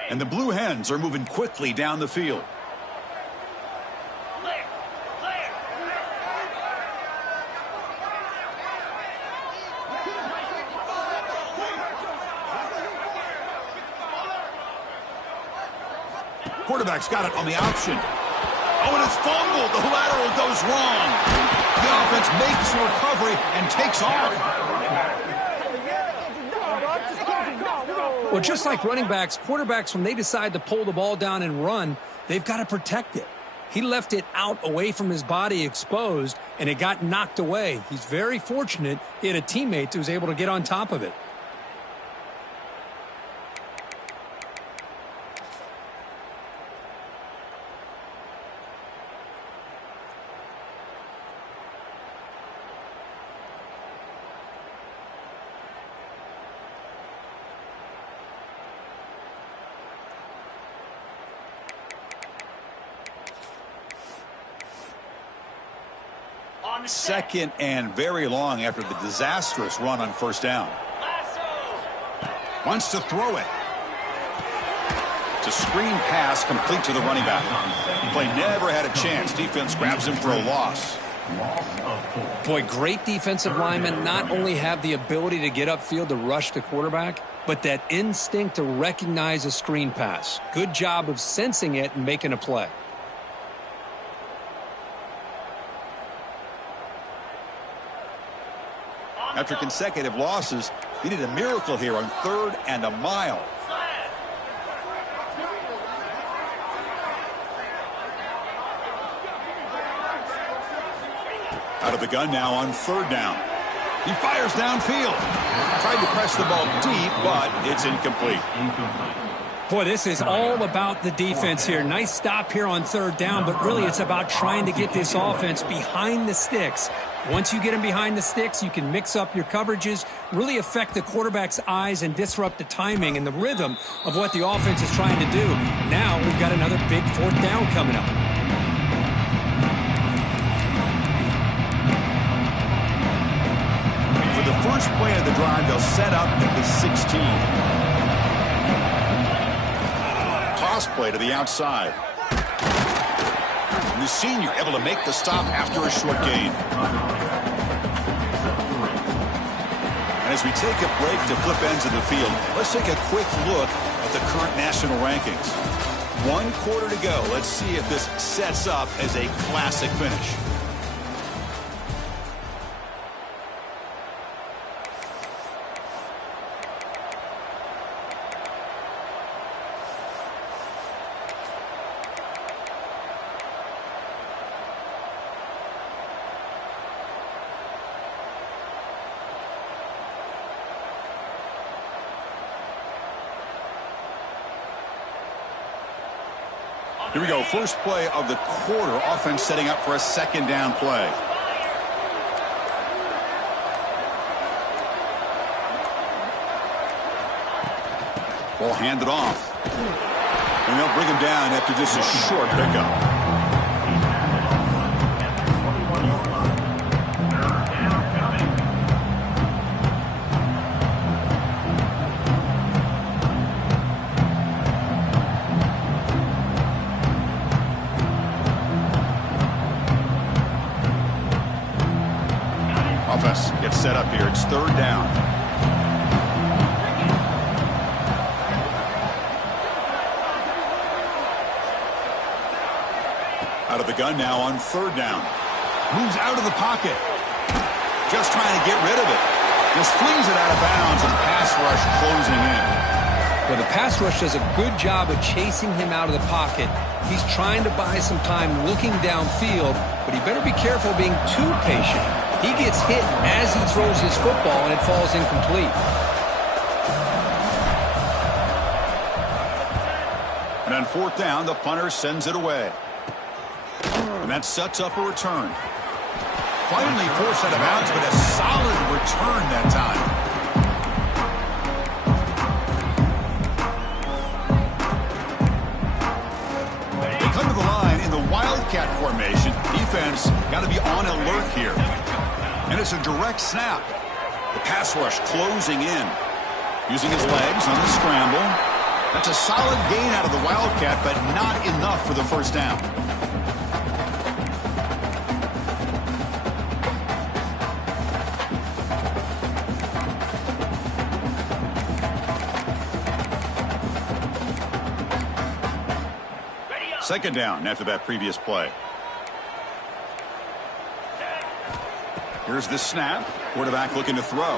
And the Blue Hens are moving quickly down the field. Quarterback's got it on the option. Oh, and it's fumbled. The lateral goes wrong. The offense makes the recovery and takes off. Well, just like running backs, quarterbacks, when they decide to pull the ball down and run, they've got to protect it. He left it out away from his body exposed, and it got knocked away. He's very fortunate he had a teammate who was able to get on top of it. Second and very long after the disastrous run on first down. Wants to throw it. It's a screen pass complete to the running back. Play never had a chance. Defense grabs him for a loss. Boy, great defensive linemen not only have the ability to get upfield to rush the quarterback, but that instinct to recognize a screen pass. Good job of sensing it and making a play. After consecutive losses, he needed a miracle here on 3rd and a mile. Out of the gun now on 3rd down. He fires downfield. Tried to press the ball deep, but it's incomplete. Boy, this is all about the defense here. Nice stop here on 3rd down, but really it's about trying to get this offense behind the sticks. Once you get them behind the sticks, you can mix up your coverages, really affect the quarterback's eyes and disrupt the timing and the rhythm of what the offense is trying to do. Now we've got another big 4th down coming up. For the first play of the drive, they'll set up at the 16. Toss play to the outside. And the senior able to make the stop after a short gain. And as we take a break to flip ends of the field, let's take a quick look at the current national rankings. 1 quarter to go. Let's see if this sets up as a classic finish. Here we go. First play of the quarter. Offense setting up for a 2nd down play. Ball handed off. And they'll bring him down after just a short pickup. Offense gets set up here. It's 3rd down. Out of the gun now on 3rd down. Moves out of the pocket. Just trying to get rid of it. Just flings it out of bounds and pass rush closing in. Well, the pass rush does a good job of chasing him out of the pocket. He's trying to buy some time looking downfield, but he better be careful being too patient. He gets hit as he throws his football, and it falls incomplete. And on 4th down, the punter sends it away. And that sets up a return. Finally forced out of bounds, but a solid return that time. wildcat formation. Defense got to be on alert here. And it's a direct snap. The pass rush closing in. Using his legs on the scramble. That's a solid gain out of the wildcat, but not enough for the first down. Second down after that previous play. Here's the snap. Quarterback looking to throw.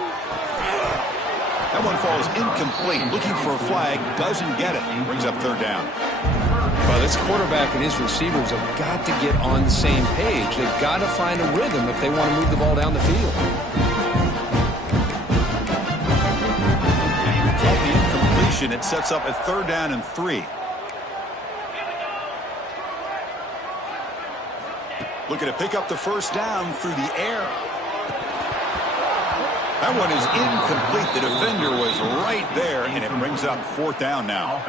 That one falls incomplete. Looking for a flag. Doesn't get it. Brings up third down. Well, this quarterback and his receivers have got to get on the same page. They've got to find a rhythm if they want to move the ball down the field. Off the incompletion, it sets up a third down and 3. Looking to pick up the first down through the air. That one is incomplete. The defender was right there, and it brings up fourth down now.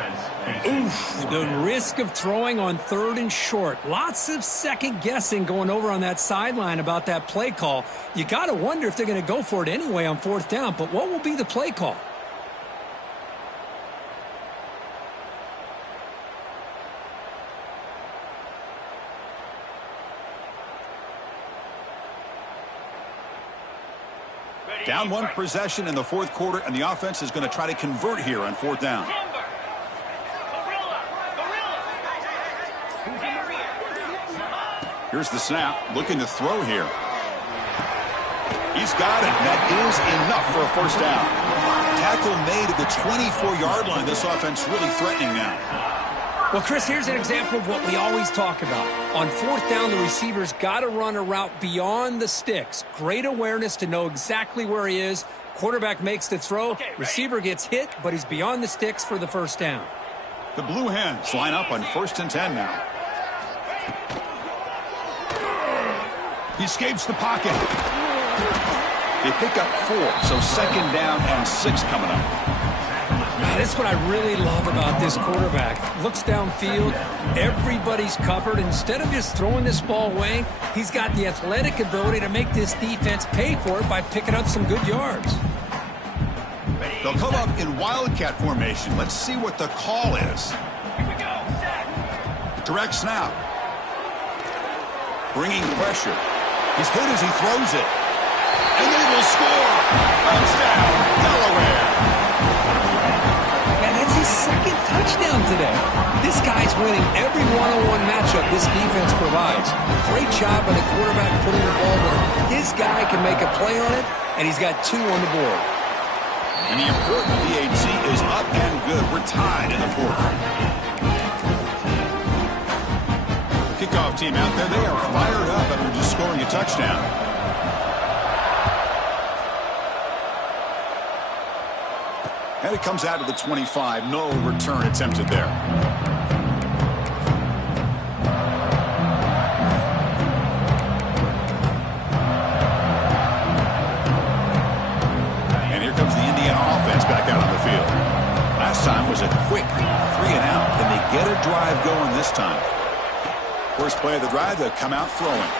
Oof, the risk of throwing on 3rd and short. Lots of second guessing going over on that sideline about that play call. You got to wonder if they're going to go for it anyway on 4th down, but what will be the play call? Down 1 possession in the 4th quarter, and the offense is going to try to convert here on 4th down. Here's the snap. Looking to throw here. He's got it. That is enough for a first down. Tackle made at the 24-yard line. This offense really threatening now. Well, Chris, here's an example of what we always talk about. On 4th down, the receiver's got to run a route beyond the sticks. Great awareness to know exactly where he is. Quarterback makes the throw. Receiver gets hit, but he's beyond the sticks for the first down. The Blue Hens line up on 1st and 10 now. He escapes the pocket. They pick up 4, so second down and 6 coming up. That's what I really love about this quarterback. Looks downfield, everybody's covered. Instead of just throwing this ball away, he's got the athletic ability to make this defense pay for it by picking up some good yards. They'll come up in wildcat formation. Let's see what the call is. Direct snap. Bringing pressure. He's hit as he throws it. And they will score. Touchdown, Delaware. Second touchdown today. This guy's winning every one-on-one matchup this defense provides. Great job by the quarterback putting the ball where his guy can make a play on it, and he's got 2 on the board. And the important PAT is up and good. We're tied in the 4th. Kickoff team out there. They are fired up after just scoring a touchdown. And it comes out of the 25. No return attempted there. And here comes the Indiana offense back out on the field. Last time was a quick 3 and out. Can they get a drive going this time? First play of the drive, they'll come out throwing.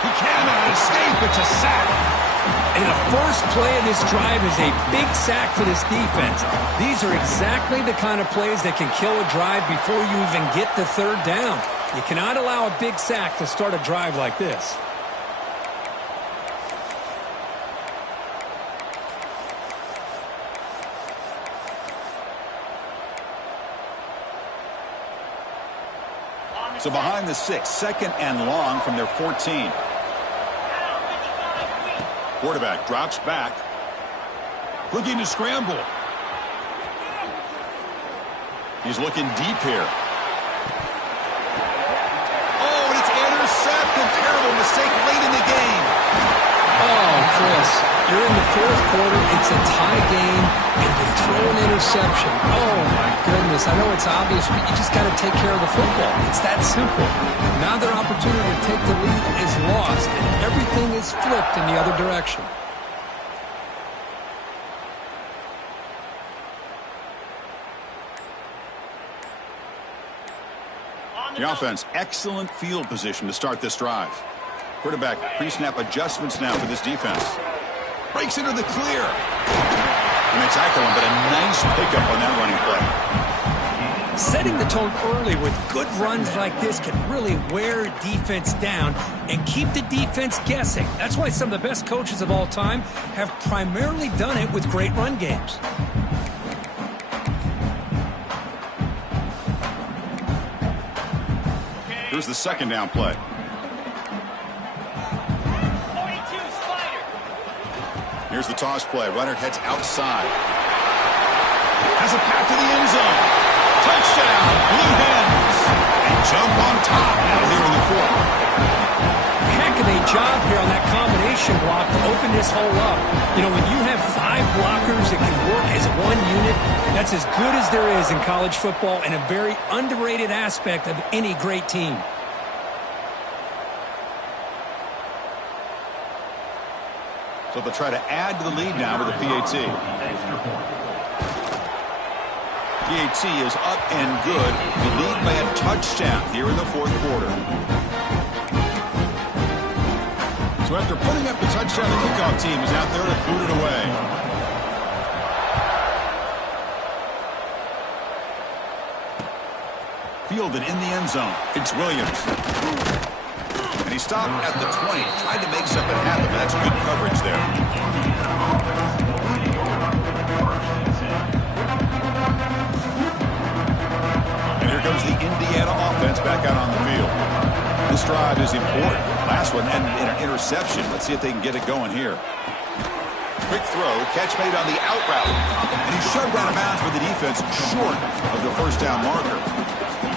He cannot escape. It's a sack. And the first play of this drive is a big sack for this defense. These are exactly the kind of plays that can kill a drive before you even get to 3rd down. You cannot allow a big sack to start a drive like this. So behind the 6, 2nd and long from their 14. Quarterback drops back. Looking to scramble. He's looking deep here. Oh, and it's intercepted. Terrible mistake late in the game. Oh, Chris, you're in the 4th quarter. It's a tie game, and you throw an interception. Oh, my goodness. I know it's obvious, but you just got to take care of the football. It's that simple. Now their opportunity to take the lead is lost, and everything is flipped in the other direction. The offense, excellent field position to start this drive. Quarterback pre-snap adjustments now for this defense. Breaks into the clear. And they tackle him, but a nice pickup on that running play. Setting the tone early with good runs like this can really wear defense down and keep the defense guessing. That's why some of the best coaches of all time have primarily done it with great run games. Here's the second down play. 42, Spider. Here's the toss play. Runner heads outside. Has a path to the end zone. Touchdown, Blue Hens. And jump on top out here in the fourth. Heck of a job here on that combination block to open this hole up. You know, when you have 5 blockers that can work as one unit, that's as good as there is in college football and a very underrated aspect of any great team. So they'll try to add to the lead now with a PAT. PAT is up and good. The lead by a touchdown here in the fourth quarter. So after putting up the touchdown, the kickoff team is out there to boot it away. Fielded in the end zone. It's Williams. And he stopped at the 20. Tried to make something happen, but that's good coverage there. And here comes the Indiana offense back out on the field. This drive is important. Last one ended in an interception. Let's see if they can get it going here. Quick throw, catch made on the out route. And he shoved out of bounds for the defense short of the first down marker.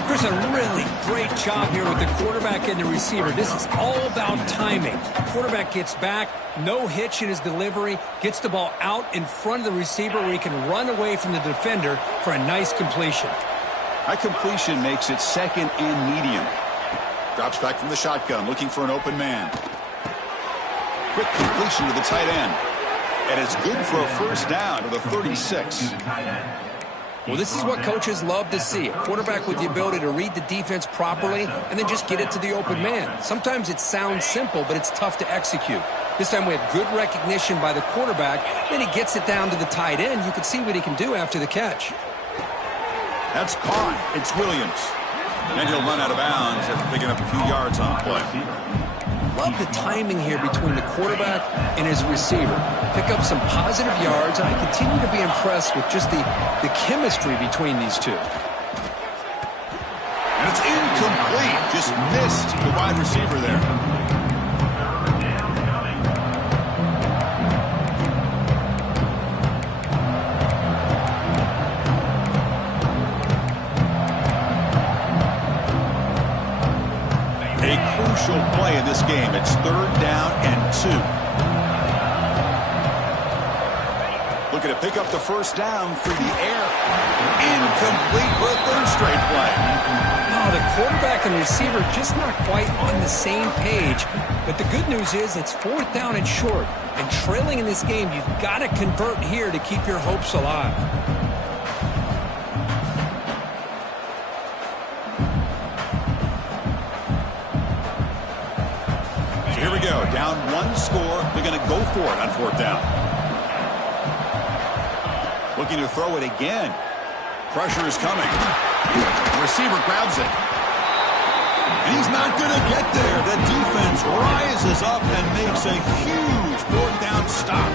Chris, a really great job here with the quarterback and the receiver. This is all about timing. Quarterback gets back, no hitch in his delivery, gets the ball out in front of the receiver where he can run away from the defender for a nice completion. That completion makes it second and medium. Drops back from the shotgun, looking for an open man. Quick completion to the tight end. And it's good for a first down to the 36. Well, this is what coaches love to see. A quarterback with the ability to read the defense properly and then just get it to the open man. Sometimes it sounds simple, but it's tough to execute. This time we have good recognition by the quarterback. Then he gets it down to the tight end. You can see what he can do after the catch. That's caught. It's Williams. And he'll run out of bounds after picking up a few yards on the play. Love the timing here between the quarterback and his receiver. Pick up some positive yards, and I continue to be impressed with just the chemistry between these two. And it's incomplete. Just missed the wide receiver there. A crucial play in this game. It's third down and 2. Looking to pick up the first down through the air. Incomplete for a third straight play. Oh, the quarterback and receiver just not quite on the same page. But the good news is it's fourth down and short. And trailing in this game, you've got to convert here to keep your hopes alive. Here we go. Down 1 score. They're going to go for it on fourth down. Looking to throw it again. Pressure is coming. The receiver grabs it. And he's not going to get there. The defense rises up and makes a huge fourth down stop.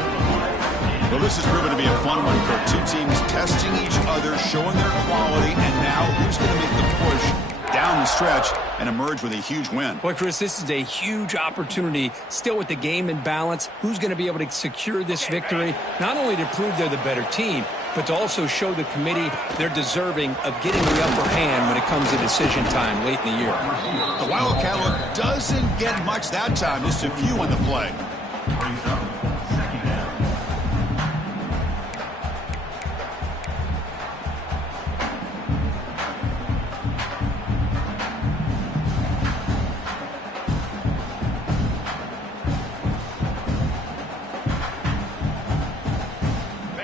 Well, this has proven to be a fun one for two teams testing each other, showing their quality, and now who's going to make the push down the stretch and emerge with a huge win. Boy, Chris, this is a huge opportunity. Still with the game in balance, who's going to be able to secure this victory, not only to prove they're the better team, but to also show the committee they're deserving of getting the upper hand when it comes to decision time late in the year. The Wildcat look doesn't get much that time, just a few on the play.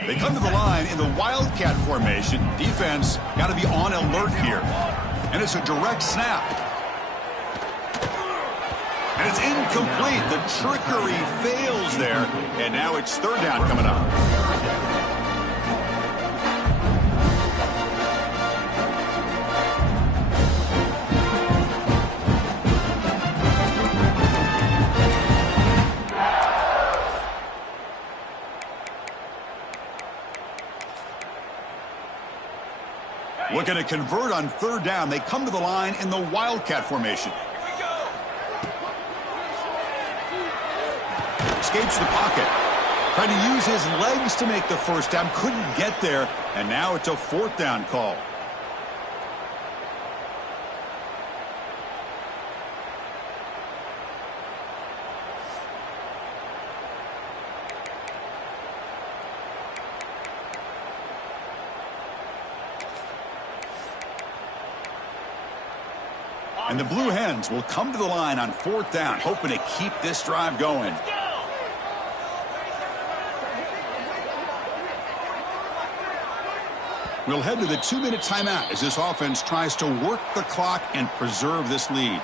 They come to the line in the Wildcat formation. Defense got to be on alert here. And it's a direct snap. And it's incomplete. The trickery fails there. And now it's third down coming up. Looking to convert on third down. They come to the line in the Wildcat formation. Escapes the pocket. Trying to use his legs to make the first down. Couldn't get there. And now it's a fourth down call. And the Blue Hens will come to the line on fourth down, hoping to keep this drive going. We'll head to the 2-minute timeout as this offense tries to work the clock and preserve this lead.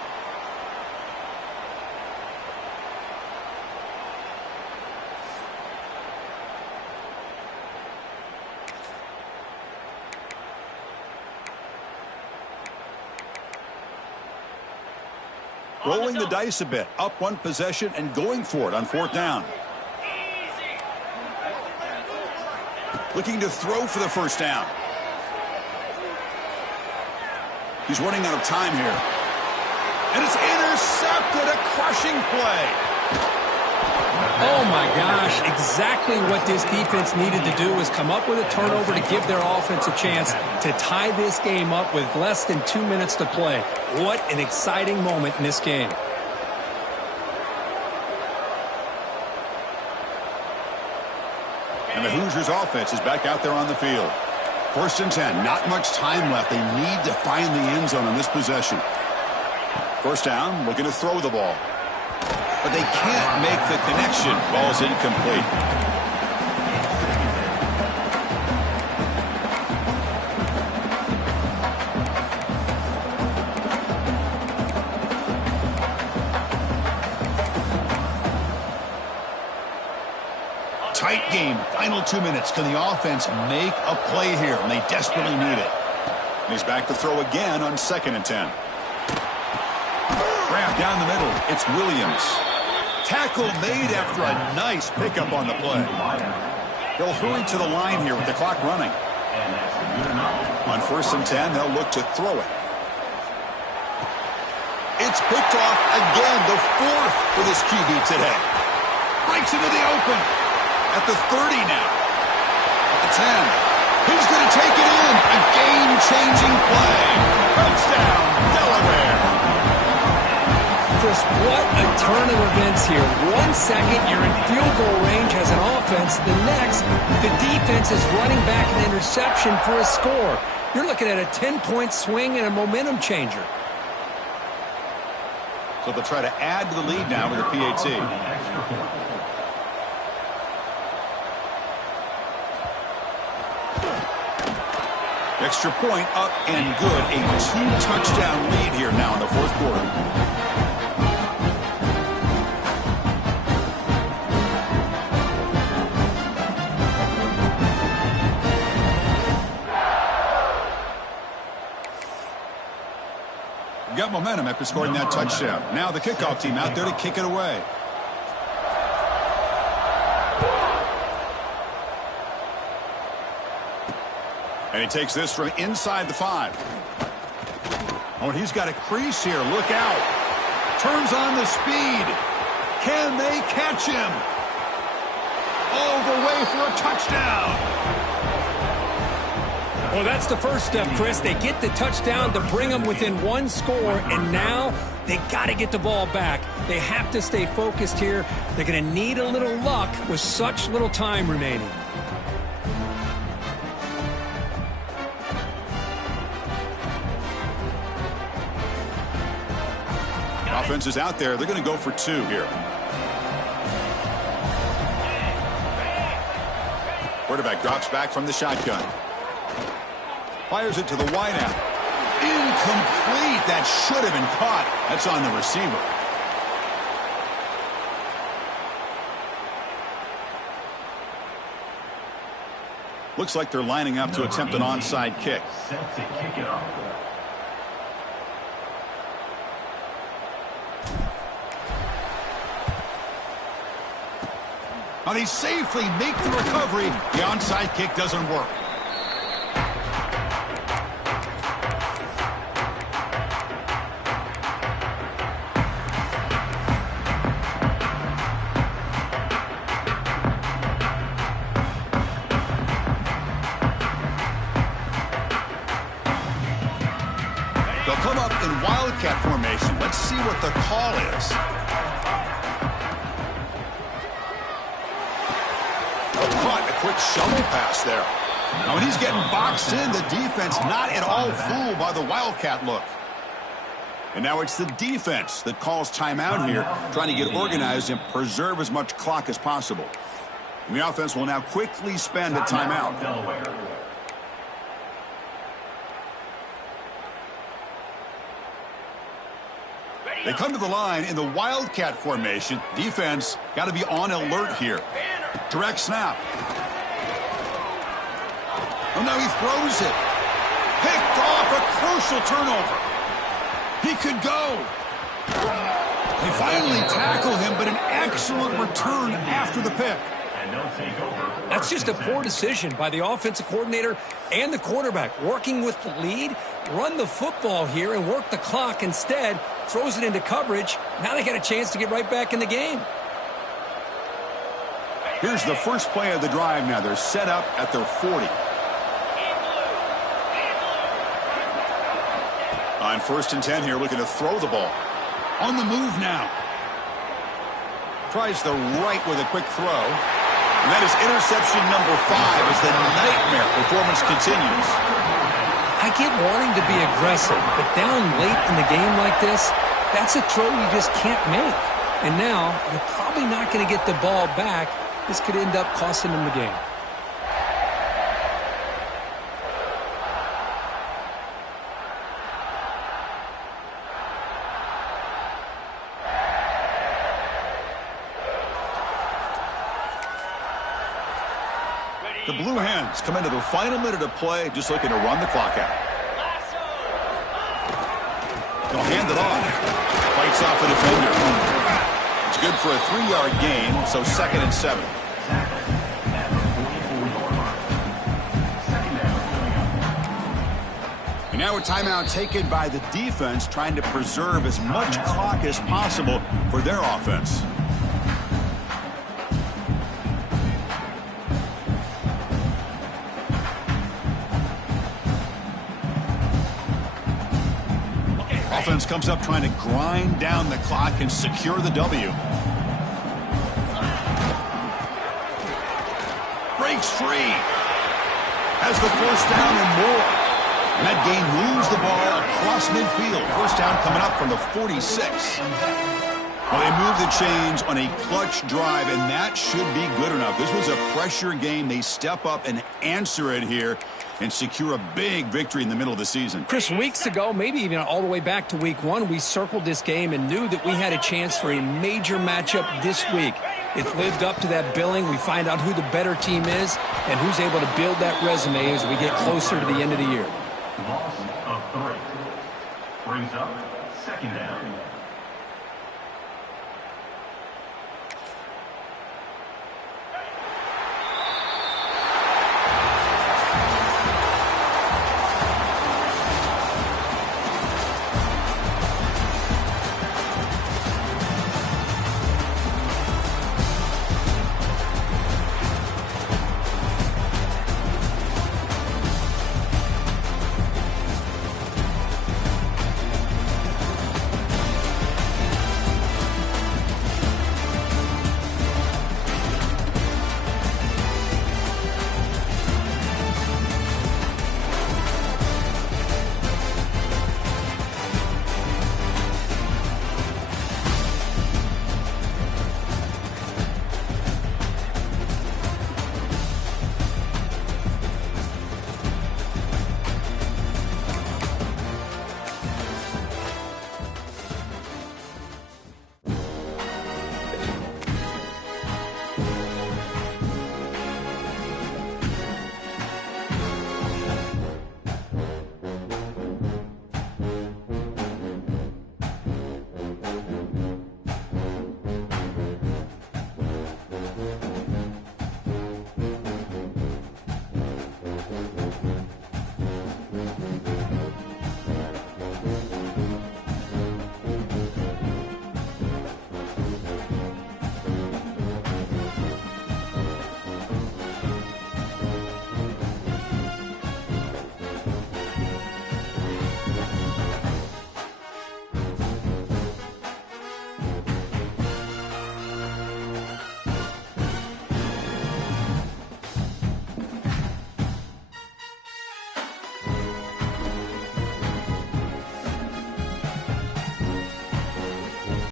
Rolling the dice a bit, up one possession and going for it on fourth down. Looking to throw for the first down. He's running out of time here. And it's intercepted, a crushing play. Oh, my gosh. Exactly what this defense needed to do was come up with a turnover to give their offense a chance to tie this game up with less than 2 minutes to play. What an exciting moment in this game. And the Hoosiers offense is back out there on the field. 1st and 10, not much time left. They need to find the end zone on this possession. First down, looking to throw the ball. But they can't make the connection. Ball's incomplete. Tight game. Final 2 minutes. Can the offense make a play here? And they desperately need it. And he's back to throw again on 2nd and 10. Grab down the middle. It's Williams. Tackle made after a nice pickup on the play. They'll hurry to the line here with the clock running. On 1st and 10, they'll look to throw it. It's picked off again, the 4th for this QB today. Breaks into the open. At the 30 now. At the 10. He's going to take it in. A game-changing play. Touchdown, Delaware. Chris, what a turn of events here. 1 second, you're in field goal range as an offense. The next, the defense is running back an interception for a score. You're looking at a 10-point swing and a momentum changer. So they'll try to add to the lead now with a PAT. Extra point up and good. A 2-touchdown lead here now in the 4th quarter. Got momentum after scoring that touchdown. Now the kickoff team out there to kick it away. And he takes this from inside the 5. Oh, and he's got a crease here. Look out. Turns on the speed. Can they catch him? All the way for a touchdown. Well, that's the first step, Chris. They get the touchdown to bring them within 1 score, and now they got to get the ball back. They have to stay focused here. They're going to need a little luck with such little time remaining. Offense is out there. They're going to go for 2 here. Quarterback drops back from the shotgun. Fires it to the wideout. Incomplete. That should have been caught. That's on the receiver. Looks like they're lining up to attempt an onside kick. Set to kick it off. Now they safely make the recovery. The onside kick doesn't work. They'll come up in wildcat formation. Let's see what the call is. Caught a quick shovel pass there. Now when he's getting boxed in, the defense not at all fooled by the wildcat look. And now it's the defense that calls timeout here, trying to get organized and preserve as much clock as possible. And the offense will now quickly spend a timeout. They come to the line in the wildcat formation. Defense got to be on alert here. Direct snap. Oh, now he throws it. Picked off, a crucial turnover. He could go. They finally tackle him, but an excellent return after the pick. That's just a poor decision by the offensive coordinator and the quarterback. Working with the lead, run the football here and work the clock. Instead, throws it into coverage. Now they got a chance to get right back in the game. Here's the first play of the drive now. They're set up at their 40. On 1st and 10 here, looking to throw the ball. On the move now. Tries the right with a quick throw. And that is interception number 5 as the nightmare performance continues. I get wanting to be aggressive, but down late in the game like this, that's a throw you just can't make. And now, you're probably not going to get the ball back. This could end up costing them the game. The Blue Hens come into the final minute of play, just looking to run the clock out. They'll hand it off. Fights off a defender. It's good for a 3-yard gain, so 2nd and 7. And now a timeout taken by the defense, trying to preserve as much clock as possible for their offense. Offense comes up trying to grind down the clock and secure the W. Breaks free. Has the first down and more. And that game moves the ball across midfield. First down coming up from the 46. Well, they move the chains on a clutch drive, and that should be good enough. This was a pressure game. They step up and answer it here and secure a big victory in the middle of the season. Chris, weeks ago, maybe even all the way back to week 1, we circled this game and knew that we had a chance for a major matchup this week. It lived up to that billing. We find out who the better team is and who's able to build that resume as we get closer to the end of the year. Loss of 3. Brings up 2nd down.